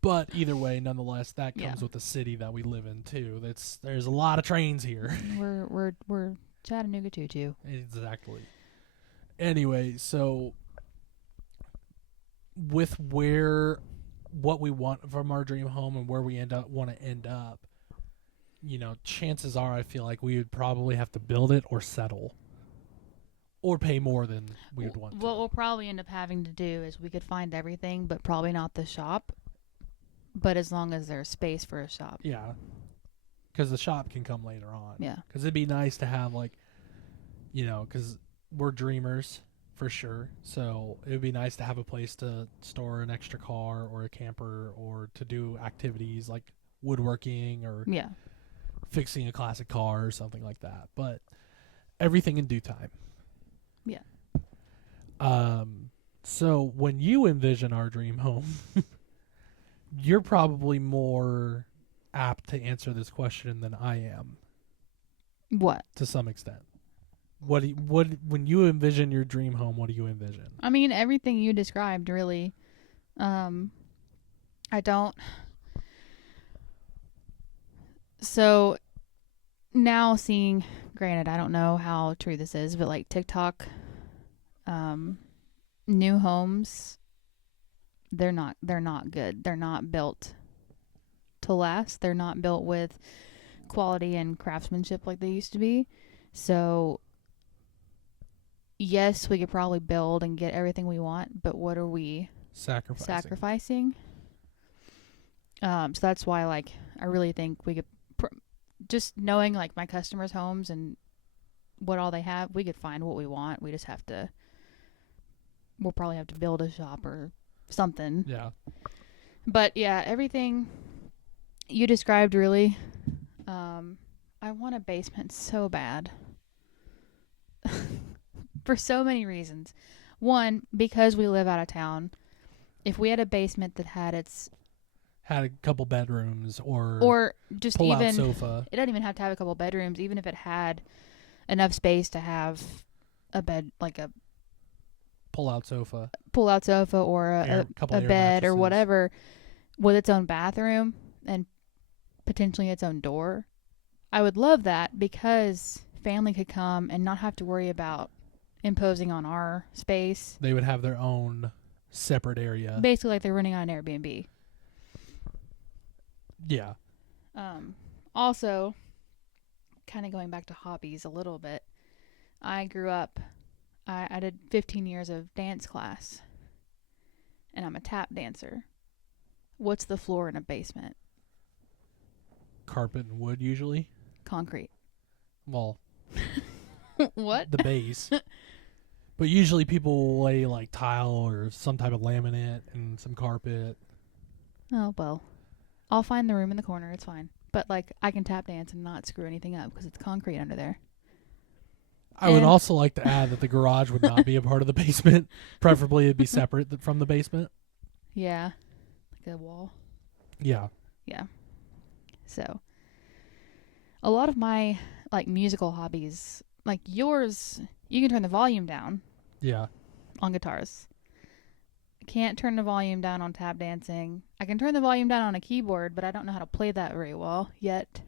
But either way, nonetheless, that comes with the city that we live in too. There's a lot of trains here. We're Chattanooga Choo-Choo. Exactly. Anyway, so with what we want from our dream home and where we want to end up, chances are I feel like we would probably have to build it or settle. Or pay more than we would want to. What we'll probably end up having to do is we could find everything, but probably not the shop. But as long as there's space for a shop. Yeah. Because the shop can come later on. Yeah. Because it'd be nice to have, because we're dreamers for sure. So it would be nice to have a place to store an extra car or a camper or to do activities like woodworking or fixing a classic car or something like that. But everything in due time. Yeah. So when you envision our dream home, you're probably more apt to answer this question than I am. What? To some extent. When you envision your dream home, what do you envision? I mean, everything you described, really. I don't. So now seeing, granted, I don't know how true this is, but like TikTok, new homes they're not good. They're not built to last. They're not built with quality and craftsmanship like they used to be. So yes, we could probably build and get everything we want, but what are we sacrificing? So that's why, like, I really think we could just knowing like my customers' homes and what all they have, we could find what we want. We just have to. We'll probably have to build a shop or something. Yeah. But yeah, everything you described really. I want a basement so bad. For so many reasons. One, because we live out of town. If we had a basement that had a couple bedrooms or just pull even out sofa. It doesn't even have to have a couple bedrooms. Even if it had enough space to have a bed, like a pull out sofa or a bed mattresses. or whatever, with its own bathroom and potentially its own door. I would love that because family could come and not have to worry about imposing on our space. They would have their own separate area. Basically like they're running on an Airbnb. Yeah. Also, kind of going back to hobbies a little bit, I grew up, I did 15 years of dance class, and I'm a tap dancer. What's the floor in a basement? Carpet and wood usually. Concrete. Well, what? The base. But usually people will lay like tile or some type of laminate and some carpet. Oh, well. I'll find the room in the corner. It's fine. But, like, I can tap dance and not screw anything up because it's concrete under there. I would also like to add that the garage would not be a part of the basement. Preferably it'd be separate from the basement. Yeah. Like a wall. Yeah. Yeah. So, a lot of my, like, musical hobbies, like yours, you can turn the volume down. Yeah. On guitars. Can't turn the volume down on tap dancing. I can turn the volume down on a keyboard, but I don't know how to play that very well yet.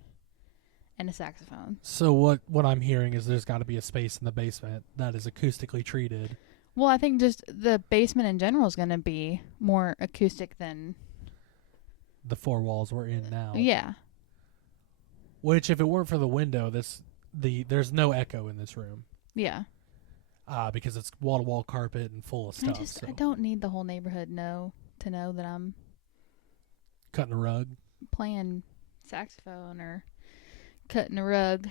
And a saxophone. So what I'm hearing is there's got to be a space in the basement that is acoustically treated. Well, I think just the basement in general is going to be more acoustic than the four walls we're in now. Yeah. Which, if it weren't for the window, there's no echo in this room. Yeah. Because it's wall-to-wall carpet and full of stuff. I don't need the whole neighborhood to know that I'm cutting a rug, playing saxophone, or cutting a rug.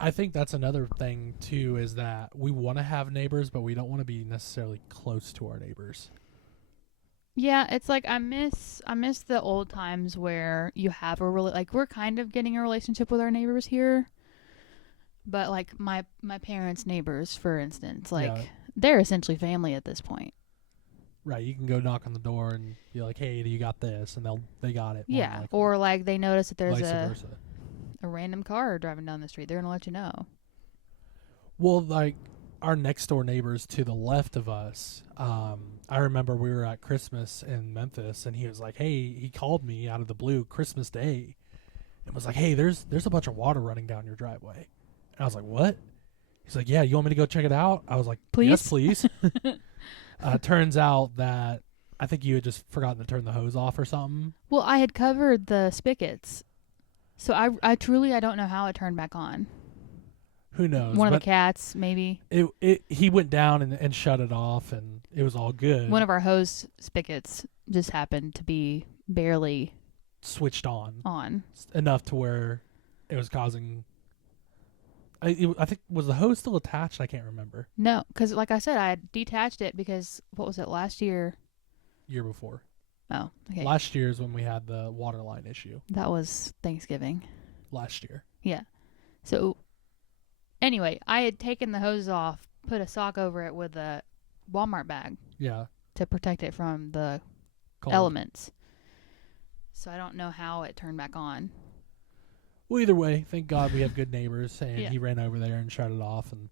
I think that's another thing too, is that we want to have neighbors, but we don't want to be necessarily close to our neighbors. Yeah, it's like I miss the old times where you have we're kind of getting a relationship with our neighbors here. But, like, my parents' neighbors, for instance, they're essentially family at this point. Right. You can go knock on the door and be like, hey, do you got this? And they got it. Yeah. Or, like, they notice that there's a random car driving down the street. They're going to let you know. Well, like, our next-door neighbors to the left of us, I remember we were at Christmas in Memphis, and he was like, hey, he called me out of the blue Christmas Day and was like, hey, there's a bunch of water running down your driveway. And I was like, what? He's like, yeah, you want me to go check it out? I was like, please? Yes, please. Turns out that I think you had just forgotten to turn the hose off or something. Well, I had covered the spigots. So I truly don't know how it turned back on. Who knows? One of the cats, maybe. He went down and shut it off, and it was all good. One of our hose spigots just happened to be barely switched on. On. Enough to where it was causing... I think, was the hose still attached? I can't remember. No, because like I said, I had detached it because, what was it, last year? Year before. Oh, okay. Last year is when we had the water line issue. That was Thanksgiving. Last year. Yeah. So, anyway, I had taken the hose off, put a sock over it with a Walmart bag. Yeah. To protect it from the elements. So I don't know how it turned back on. Well, either way, thank God we have good neighbors, and yeah. He ran over there and shut it off. And,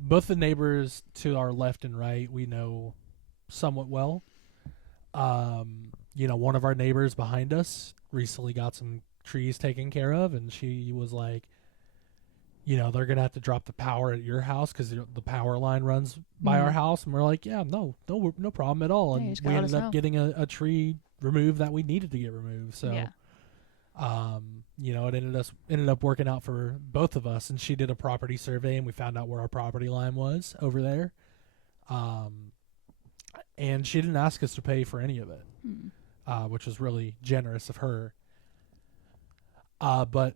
both the neighbors to our left and right, we know somewhat well. One of our neighbors behind us recently got some trees taken care of, and she was like, they're going to have to drop the power at your house because the power line runs by our house. And we're like, yeah, no problem at all. Yeah, you And just we gotta let ended us up know. getting a tree removed that we needed to get removed. So, Yeah. it ended up working out for both of us. And she did a property survey, and we found out where our property line was over there. And she didn't ask us to pay for any of it, which was really generous of her. But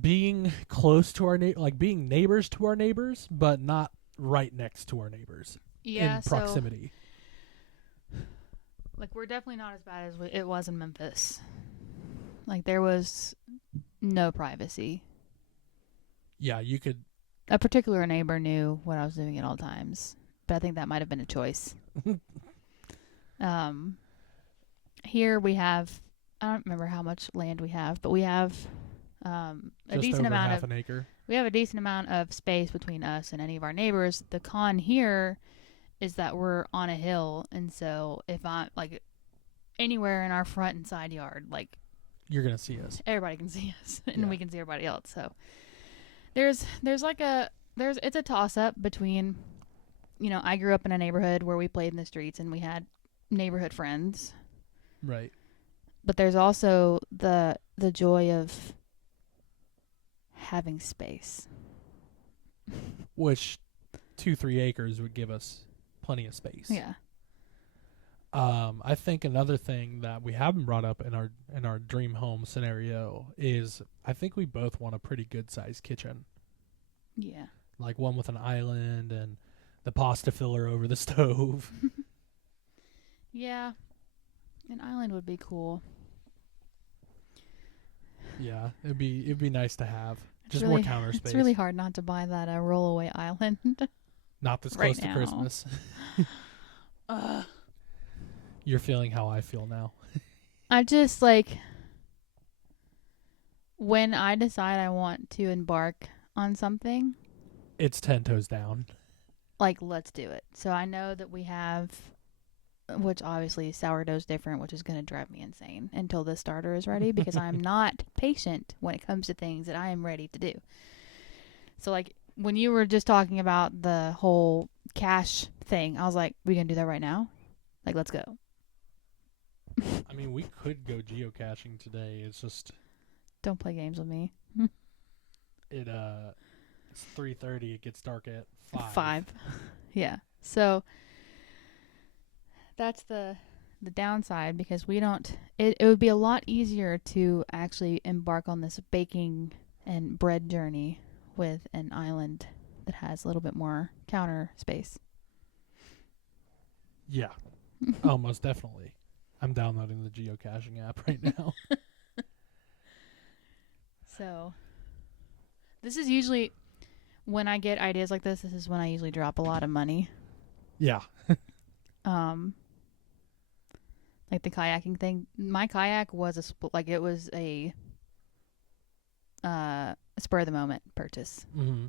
being close to our being neighbors to our neighbors, but not right next to our neighbors Yeah. in proximity. So, like, we're definitely not as bad as it was in Memphis. Like, there was no privacy. Yeah, you could. A particular neighbor knew what I was doing at all times, but I think that might have been a choice. Here we have, I don't remember how much land we have, but we have a Just decent over amount half of an acre. we have a decent amount of space between us and any of our neighbors. The con here is that we're on a hill, and so if I'm like anywhere in our front and side yard, like You're gonna see us. everybody can see us and Yeah. we can see everybody else. So there's it's a toss up between, I grew up in a neighborhood where we played in the streets and we had neighborhood friends, Right. but there's also the joy of having space. Which 2-3 acres would give us plenty of space. Yeah. I think another thing that we haven't brought up in our dream home scenario is I think we both want a pretty good sized kitchen. Yeah. Like one with an island and the pasta filler over the stove. Yeah. An island would be cool. Yeah, it'd be nice to have. Just really, more counter space. It's really hard not to buy that rollaway island. Not this right close to now. Christmas. You're feeling how I feel now. I just when I decide I want to embark on something, It's 10 toes down. let's do it. So I know that we have, which obviously sourdough's different, which is going to drive me insane until the starter is ready because I'm not patient when it comes to things that I am ready to do. So when you were just talking about the whole cash thing, I was like, we going to do that right now? Let's go. I mean, we could go geocaching today. It's just Don't play games with me. it's 3:30. It gets dark at 5. 5. Yeah. So that's the downside because we don't it would be a lot easier to actually embark on this baking and bread journey with an island that has a little bit more counter space. Yeah. Oh, most definitely. I'm downloading the geocaching app right now. So this is usually when I get ideas like this is when I usually drop a lot of money. Yeah. Like the kayaking thing. My kayak was it was a spur of the moment purchase. Mm-hmm.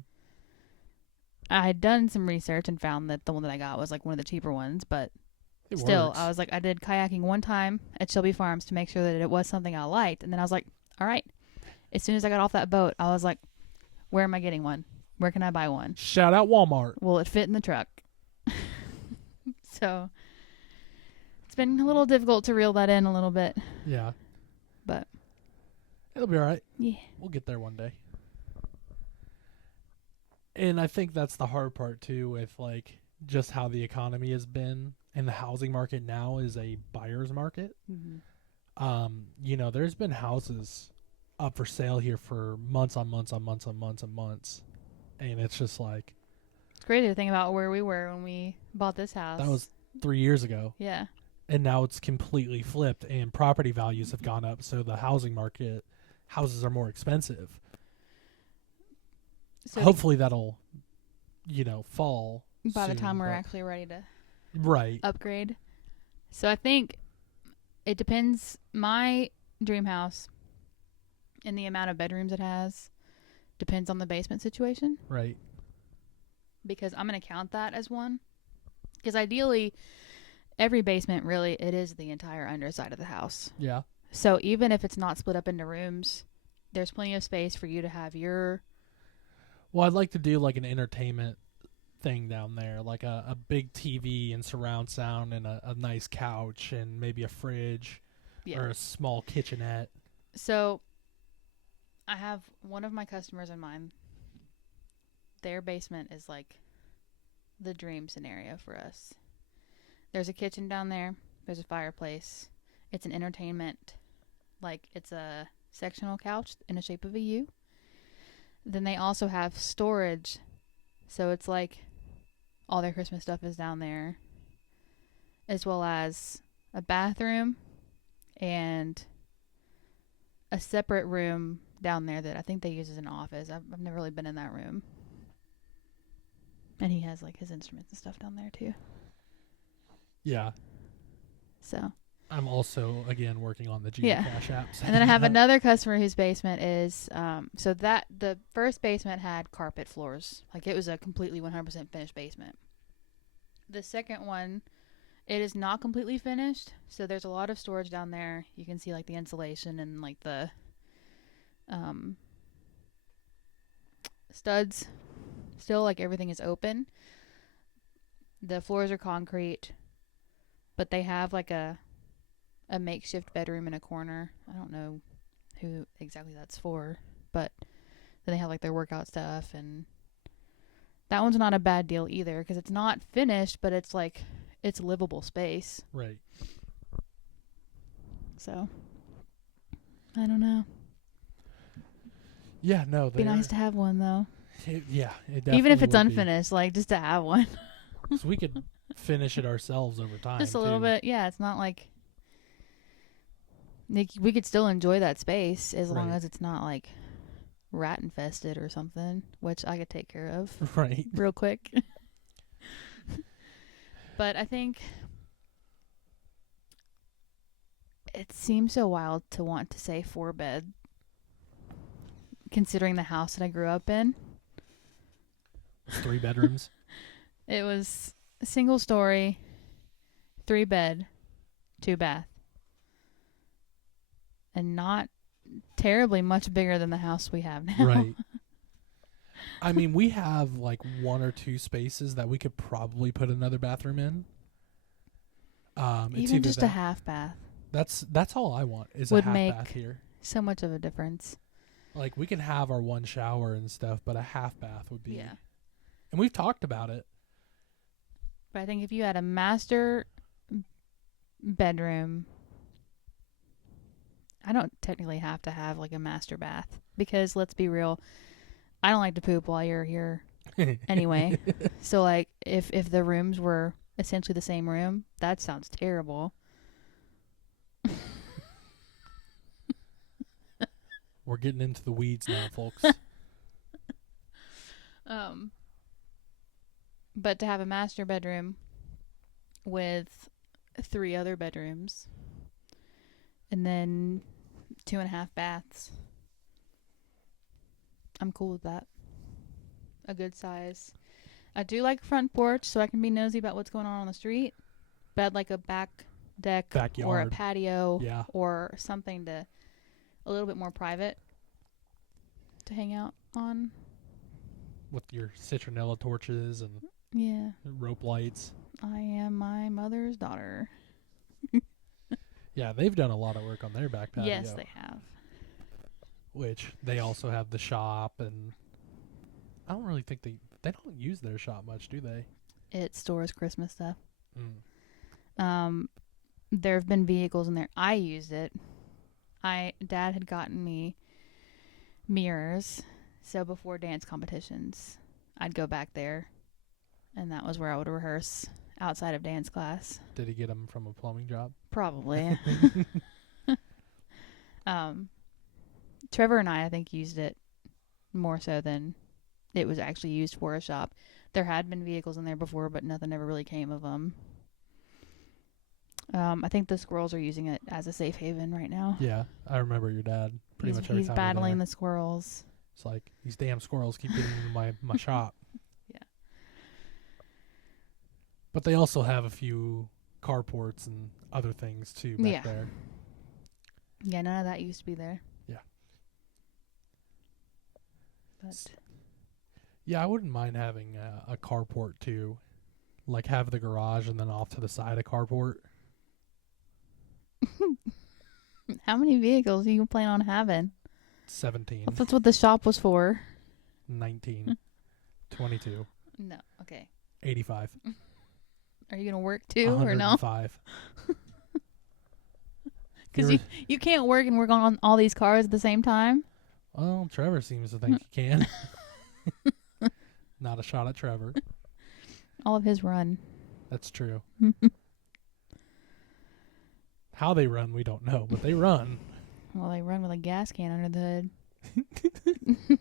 I had done some research and found that the one that I got was one of the cheaper ones, but still, works. I was I did kayaking one time at Shelby Farms to make sure that it was something I liked, and then I was like, all right. As soon as I got off that boat, I was like, where am I getting one? Where can I buy one? Shout out Walmart. Will it fit in the truck? So it's been a little difficult to reel that in a little bit, Yeah. but It'll be all right. yeah. We'll get there one day. And I think that's the hard part too with just how the economy has been and the housing market now is a buyer's market. Mm-hmm. There's been houses up for sale here for months on months on months on months and months. And it's just It's crazy to think about where we were when we bought this house. that was 3 years ago. yeah. And now it's completely flipped and property values have gone up. So the housing market, houses are more expensive. So Hopefully that'll, fall by the soon, time we're but- actually ready to Right. upgrade. So I think it depends. My dream house and the amount of bedrooms it has depends on the basement situation Right. because I'm going to count that as one. Because ideally, every basement really, it is the entire underside of the house. Yeah. So even if it's not split up into rooms, there's plenty of space for you to have your Well, I'd like to do like an entertainment thing down there, like a big TV and surround sound and a nice couch and maybe a fridge or a small kitchenette. So I have one of my customers in mind. Their basement is like the dream scenario for us. There's a kitchen down there. There's a fireplace. It's an entertainment, like it's a sectional couch in the shape of a U. Then they also have storage. So it's like all their Christmas stuff is down there, as well as a bathroom and a separate room down there that I think they use as an office. I've never really been in that room. And he has like his instruments and stuff down there too. Yeah. So I'm also, again, working on the geocache apps. And then I have another customer whose basement is, so that the first basement had carpet floors. Like it was a completely 100% finished basement. The second one, it is not completely finished. So there's a lot of storage down there. You can see like the insulation and like the studs. Still like everything is open. The floors are concrete, but they have like a makeshift bedroom in a corner. I don't know who exactly that's for, but then they have like their workout stuff, and that one's not a bad deal either because it's not finished, but it's like it's livable space. Right. So I don't know. Yeah, no. Be nice to have one though. It definitely even if it's would be. unfinished, like just to have one. So we could finish it ourselves over time. Just a little bit. Yeah, it's not like we could still enjoy that space as long as it's not like rat infested or something, which I could take care of right real quick. But I think it seems so wild to want to say 4-bed, considering the house that I grew up in. 3 bedrooms. It was a single story, 3-bed, 2-bath. And not terribly much bigger than the house we have now. Right. I mean, we have like 1 or 2 spaces that we could probably put another bathroom in. Even just a half bath. That's all I want is would a half make bath here. So much of a difference. Like we can have our 1 shower and stuff, but a half bath would be. Yeah. And we've talked about it. But I think if you had a master bedroom, I don't technically have to have like a master bath because let's be real, I don't like to poop while you're here anyway. So like if the rooms were essentially the same room, that sounds terrible. We're getting into the weeds now, folks. But to have a master bedroom with 3 other bedrooms and then 2.5 baths, I'm cool with that. A good size. I do like front porch so I can be nosy about what's going on the street. But I'd like a back deck Backyard. or a patio Yeah. or something to a little bit more private to hang out on. With your citronella torches and rope lights. I am my mother's daughter. Yeah, they've done a lot of work on their back patio. Yes, they have. Which they also have the shop, and I don't really think they don't use their shop much, do they? It stores Christmas stuff. Mm. There have been vehicles in there. I used it. Dad had gotten me mirrors, so before dance competitions, I'd go back there, and that was where I would rehearse outside of dance class. Did he get them from a plumbing job? Probably. Trevor and I think, used it more so than it was actually used for a shop. There had been vehicles in there before, but nothing ever really came of them. I think the squirrels are using it as a safe haven right now. Yeah, I remember your dad pretty much every He's time battling the squirrels. It's like, these damn squirrels keep getting into my shop. Yeah. But they also have a few carports and other things too back there. Yeah, none of that used to be there. Yeah. But Yeah, I wouldn't mind having a carport too. Like have the garage and then off to the side a carport. How many vehicles do you plan on having? 17, That's what the shop was for. 19, 22, No. Okay. 85, Are you gonna work too or no? 105. Because you can't work and work on all these cars at the same time. Well, Trevor seems to think he can. Not a shot at Trevor. All of his run. That's true. How they run, we don't know, but they run. Well, they run with a gas can under the hood.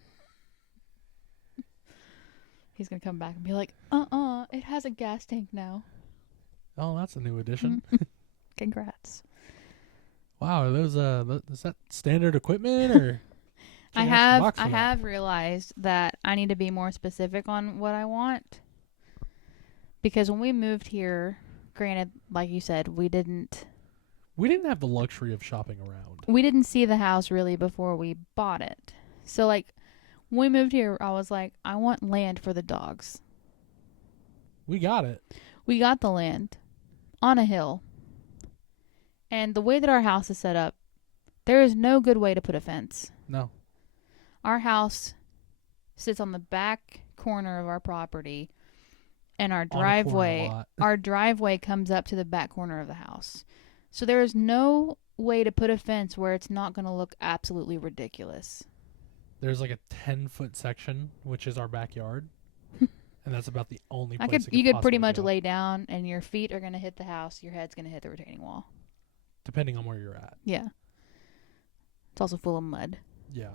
He's gonna come back and be like, it has a gas tank now. Oh, that's a new addition. Congrats. Wow, are those is that standard equipment or? I Can't ask the have box for I that. have realized that I need to be more specific on what I want. Because when we moved here, granted, like you said, we didn't have the luxury of shopping around. see the house really before we bought it. So like when we moved here, I was like, I want land for the dogs. We got it. We got the land on a hill. And the way that our house is set up, there is no good way to put a fence. No. Our house sits on the back corner of our property, and our On a corner driveway lot. our driveway comes up to the back corner of the house. So there is no way to put a fence where it's not going to look absolutely ridiculous. There's like a 10-foot section, which is our backyard, and that's about the only place You could pretty possibly much go, lay down, and your feet are going to hit the house, your head's going to hit the retaining wall. depending on where you're at. Yeah. It's also full of mud. Yeah.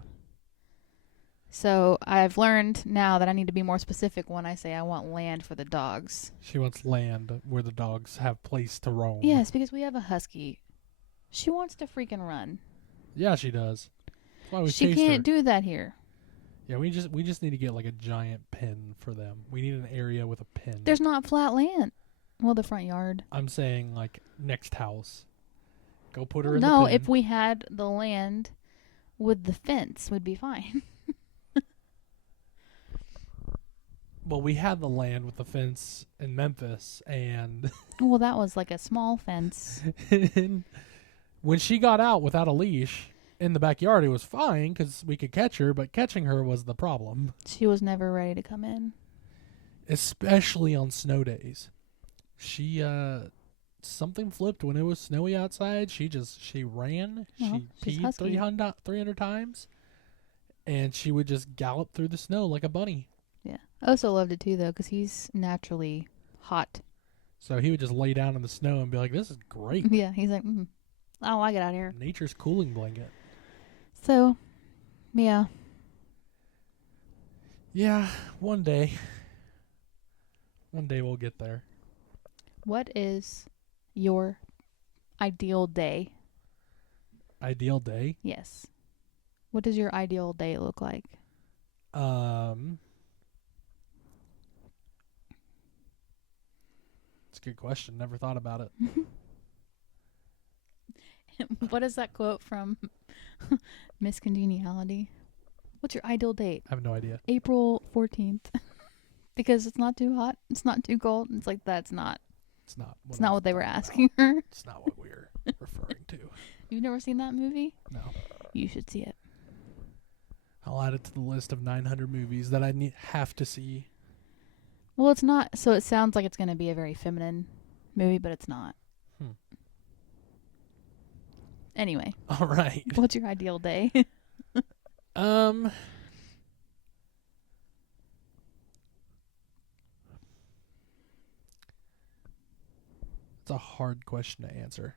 So I've learned now that I need to be more specific when I say I want land for the dogs. She wants land where the dogs have place to roam. Yes, because we have a husky. She wants to freaking run. Yeah, she does. That's why we She chased can't her. do that here. Yeah, we just need to get like a giant pen for them. We need an area with a pen. There's not flat land. Well, the front yard. I'm saying like next house. Go put her in the No, pen. if we had the land with the fence, we'd be fine. Well, we had the land with the fence in Memphis, and Well, that was like a small fence. when she got out without a leash in the backyard, it was fine because we could catch her, but catching her was the problem, She was never ready to come in. especially on snow days. She, something flipped when it was snowy outside. She ran. Well, she's She peed husky. 300 times, and she would just gallop through the snow like a bunny. Yeah. I also loved it too, though, because he's naturally hot. So he would just lay down in the snow and be like, "This is great. Yeah, he's like, I don't like it out here. Nature's cooling blanket." So, yeah. Yeah, one day. One day we'll get there. What is your ideal day? Ideal day. Yes. What does your ideal day look like? It's a good question. Never thought about it. What is that quote from Miss Congeniality? What's your ideal date? I have no idea. April 14th. Because it's not too hot, it's not too cold. It's like that's not. It's not. It's not what they were asking her. It's not what we're referring to. You've never seen that movie? No. You should see it. I'll add it to the list of 900 movies that I have to see. Well, it's not. So it sounds like it's going to be a very feminine movie, but it's not. Anyway, All right. what's your ideal day? It's a hard question to answer.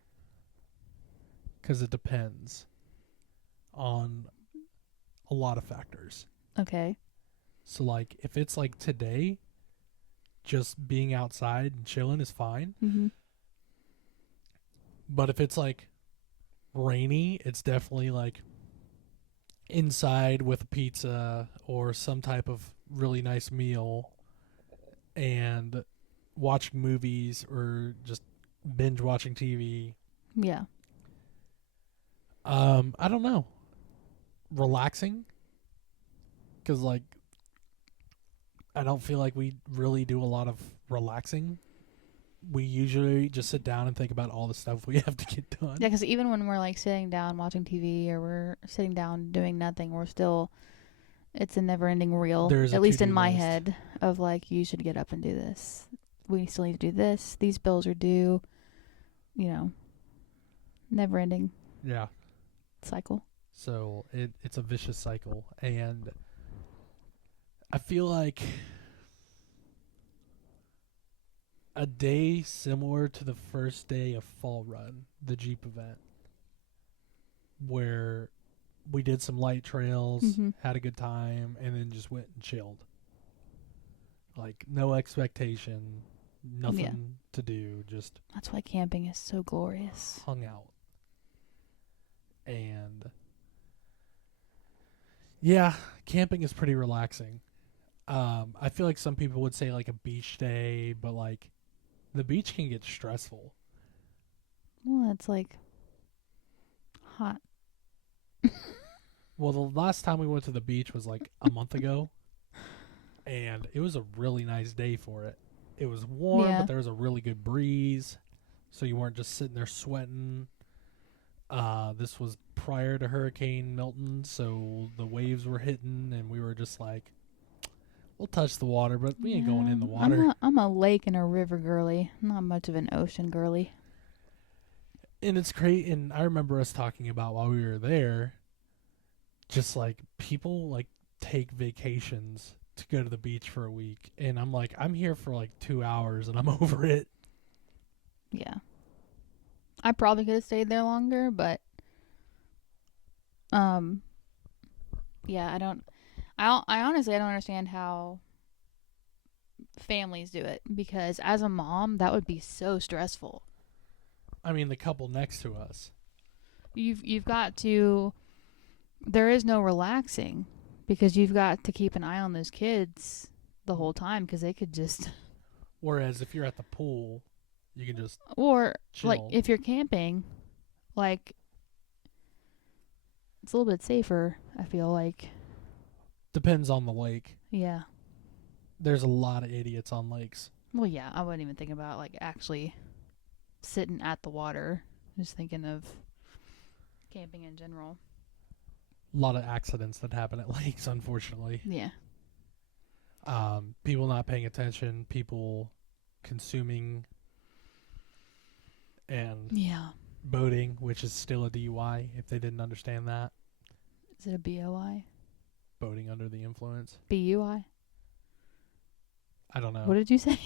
Because it depends on a lot of factors. Okay. So, like, if it's like today, just being outside and chilling is fine. Mm-hmm. But if it's like rainy, it's definitely like inside with a pizza or some type of really nice meal and watching movies or just binge watching TV. Yeah. I don't know. Relaxing. Because, like, I don't feel like we really do a lot of relaxing. We usually just sit down and think about all the stuff we have to get done. Yeah, because even when we're like sitting down watching TV or we're sitting down doing nothing, we're still, it's a never ending reel, There's a at least in to-do my list. head, of like, you should get up and do this. We still need to do this. These bills are due. You know, never ending Yeah. cycle. So it's a vicious cycle. And I feel like a day similar to the first day of Fall Run, the Jeep event, where we did some light trails, Mhm. had a good time, and then just went and chilled. Like, no expectation, nothing to do, just That's why camping is so glorious. hung out. And yeah, camping is pretty relaxing. I feel like some people would say like a beach day, but like the beach can get stressful. Well, it's like hot. Well, the last time we went to the beach was like a month ago, and it was a really nice day for it. It was warm, Yeah. but there was a really good breeze, so you weren't just sitting there sweating. This was prior to Hurricane Milton, so the waves were hitting, and we were just like, we'll touch the water, but we ain't going in the water. I'm a lake and a river girly, not much of an ocean girly. And it's great. And I remember us talking about while we were there, just like people like take vacations to go to the beach for a week. And I'm like, I'm here for like 2 hours and I'm over it. Yeah. I probably could have stayed there longer, but yeah, I honestly I don't understand how families do it, because as a mom, that would be so stressful. I mean, the couple next to us. You've got to, there is no relaxing, because you've got to keep an eye on those kids the whole time, because they could just Whereas if you're at the pool, you can just or chill. like if you're camping, like it's a little bit safer, I feel like. Depends on the lake. Yeah. There's a lot of idiots on lakes. Well, yeah, I wouldn't even think about like actually sitting at the water. Just thinking of camping in general. A lot of accidents that happen at lakes, unfortunately. Yeah. People not paying attention, people consuming and Yeah. boating, which is still a DUI if they didn't understand that. Is it a BOI? Boating under the influence. BUI? I don't know. What did you say?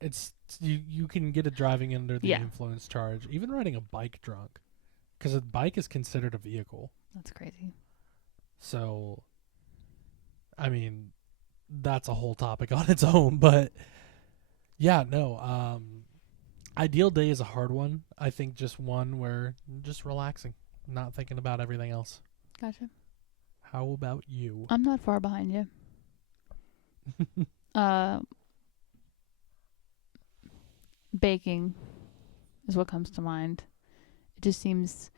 It's you can get a driving under the Yeah. influence charge, even riding a bike drunk, because a bike is considered a vehicle. That's crazy. So, I mean, that's a whole topic on its own. But yeah, no. Ideal day is a hard one. I think just one where just relaxing, not thinking about everything else. Gotcha. How about you? I'm not far behind you. Baking is what comes to mind. It just seems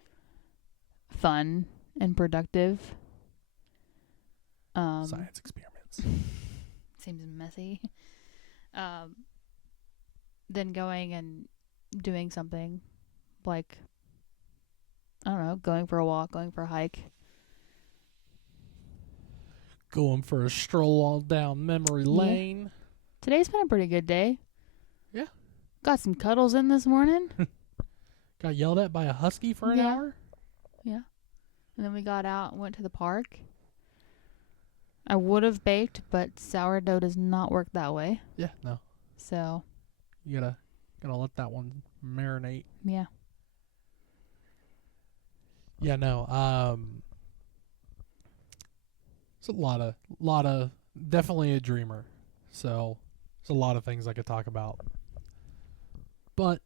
fun and productive. Science experiments. Seems messy. Then going and doing something like, I don't know, going for a walk, going for a hike. Going for a stroll all down memory lane. Today's been a pretty good day. Yeah. Got some cuddles in this morning. Got yelled at by a husky for an Yeah. hour. Yeah. And then we got out and went to the park. I would have baked, but sourdough does not work that way. Yeah, no. So, You gotta let that one marinate. yeah. Yeah, no. It's a lot of definitely a dreamer. So there's a lot of things I could talk about. But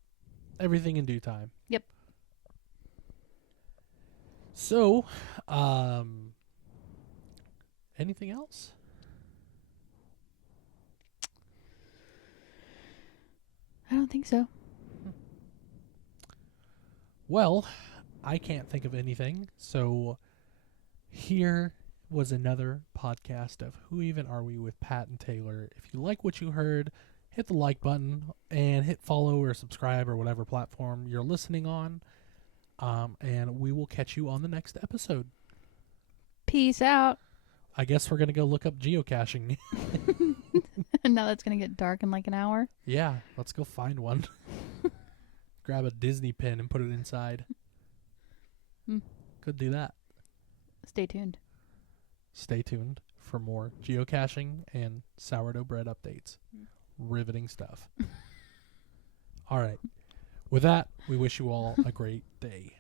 everything in due time. Yep. So, anything else? I don't think so. Well, I can't think of anything. So here was another podcast of Who Even Are We with Pat and Taylor. If you like what you heard, hit the like button and hit follow or subscribe or whatever platform you're listening on. And we will catch you on the next episode. Peace out. I guess we're going to go look up geocaching. Now that's going to get dark in like an hour. Yeah, let's go find one. Grab a Disney pin and put it inside. Could do that. Stay tuned. Stay tuned for more geocaching and sourdough bread updates. Riveting stuff. All right. With that, we wish you all a great day.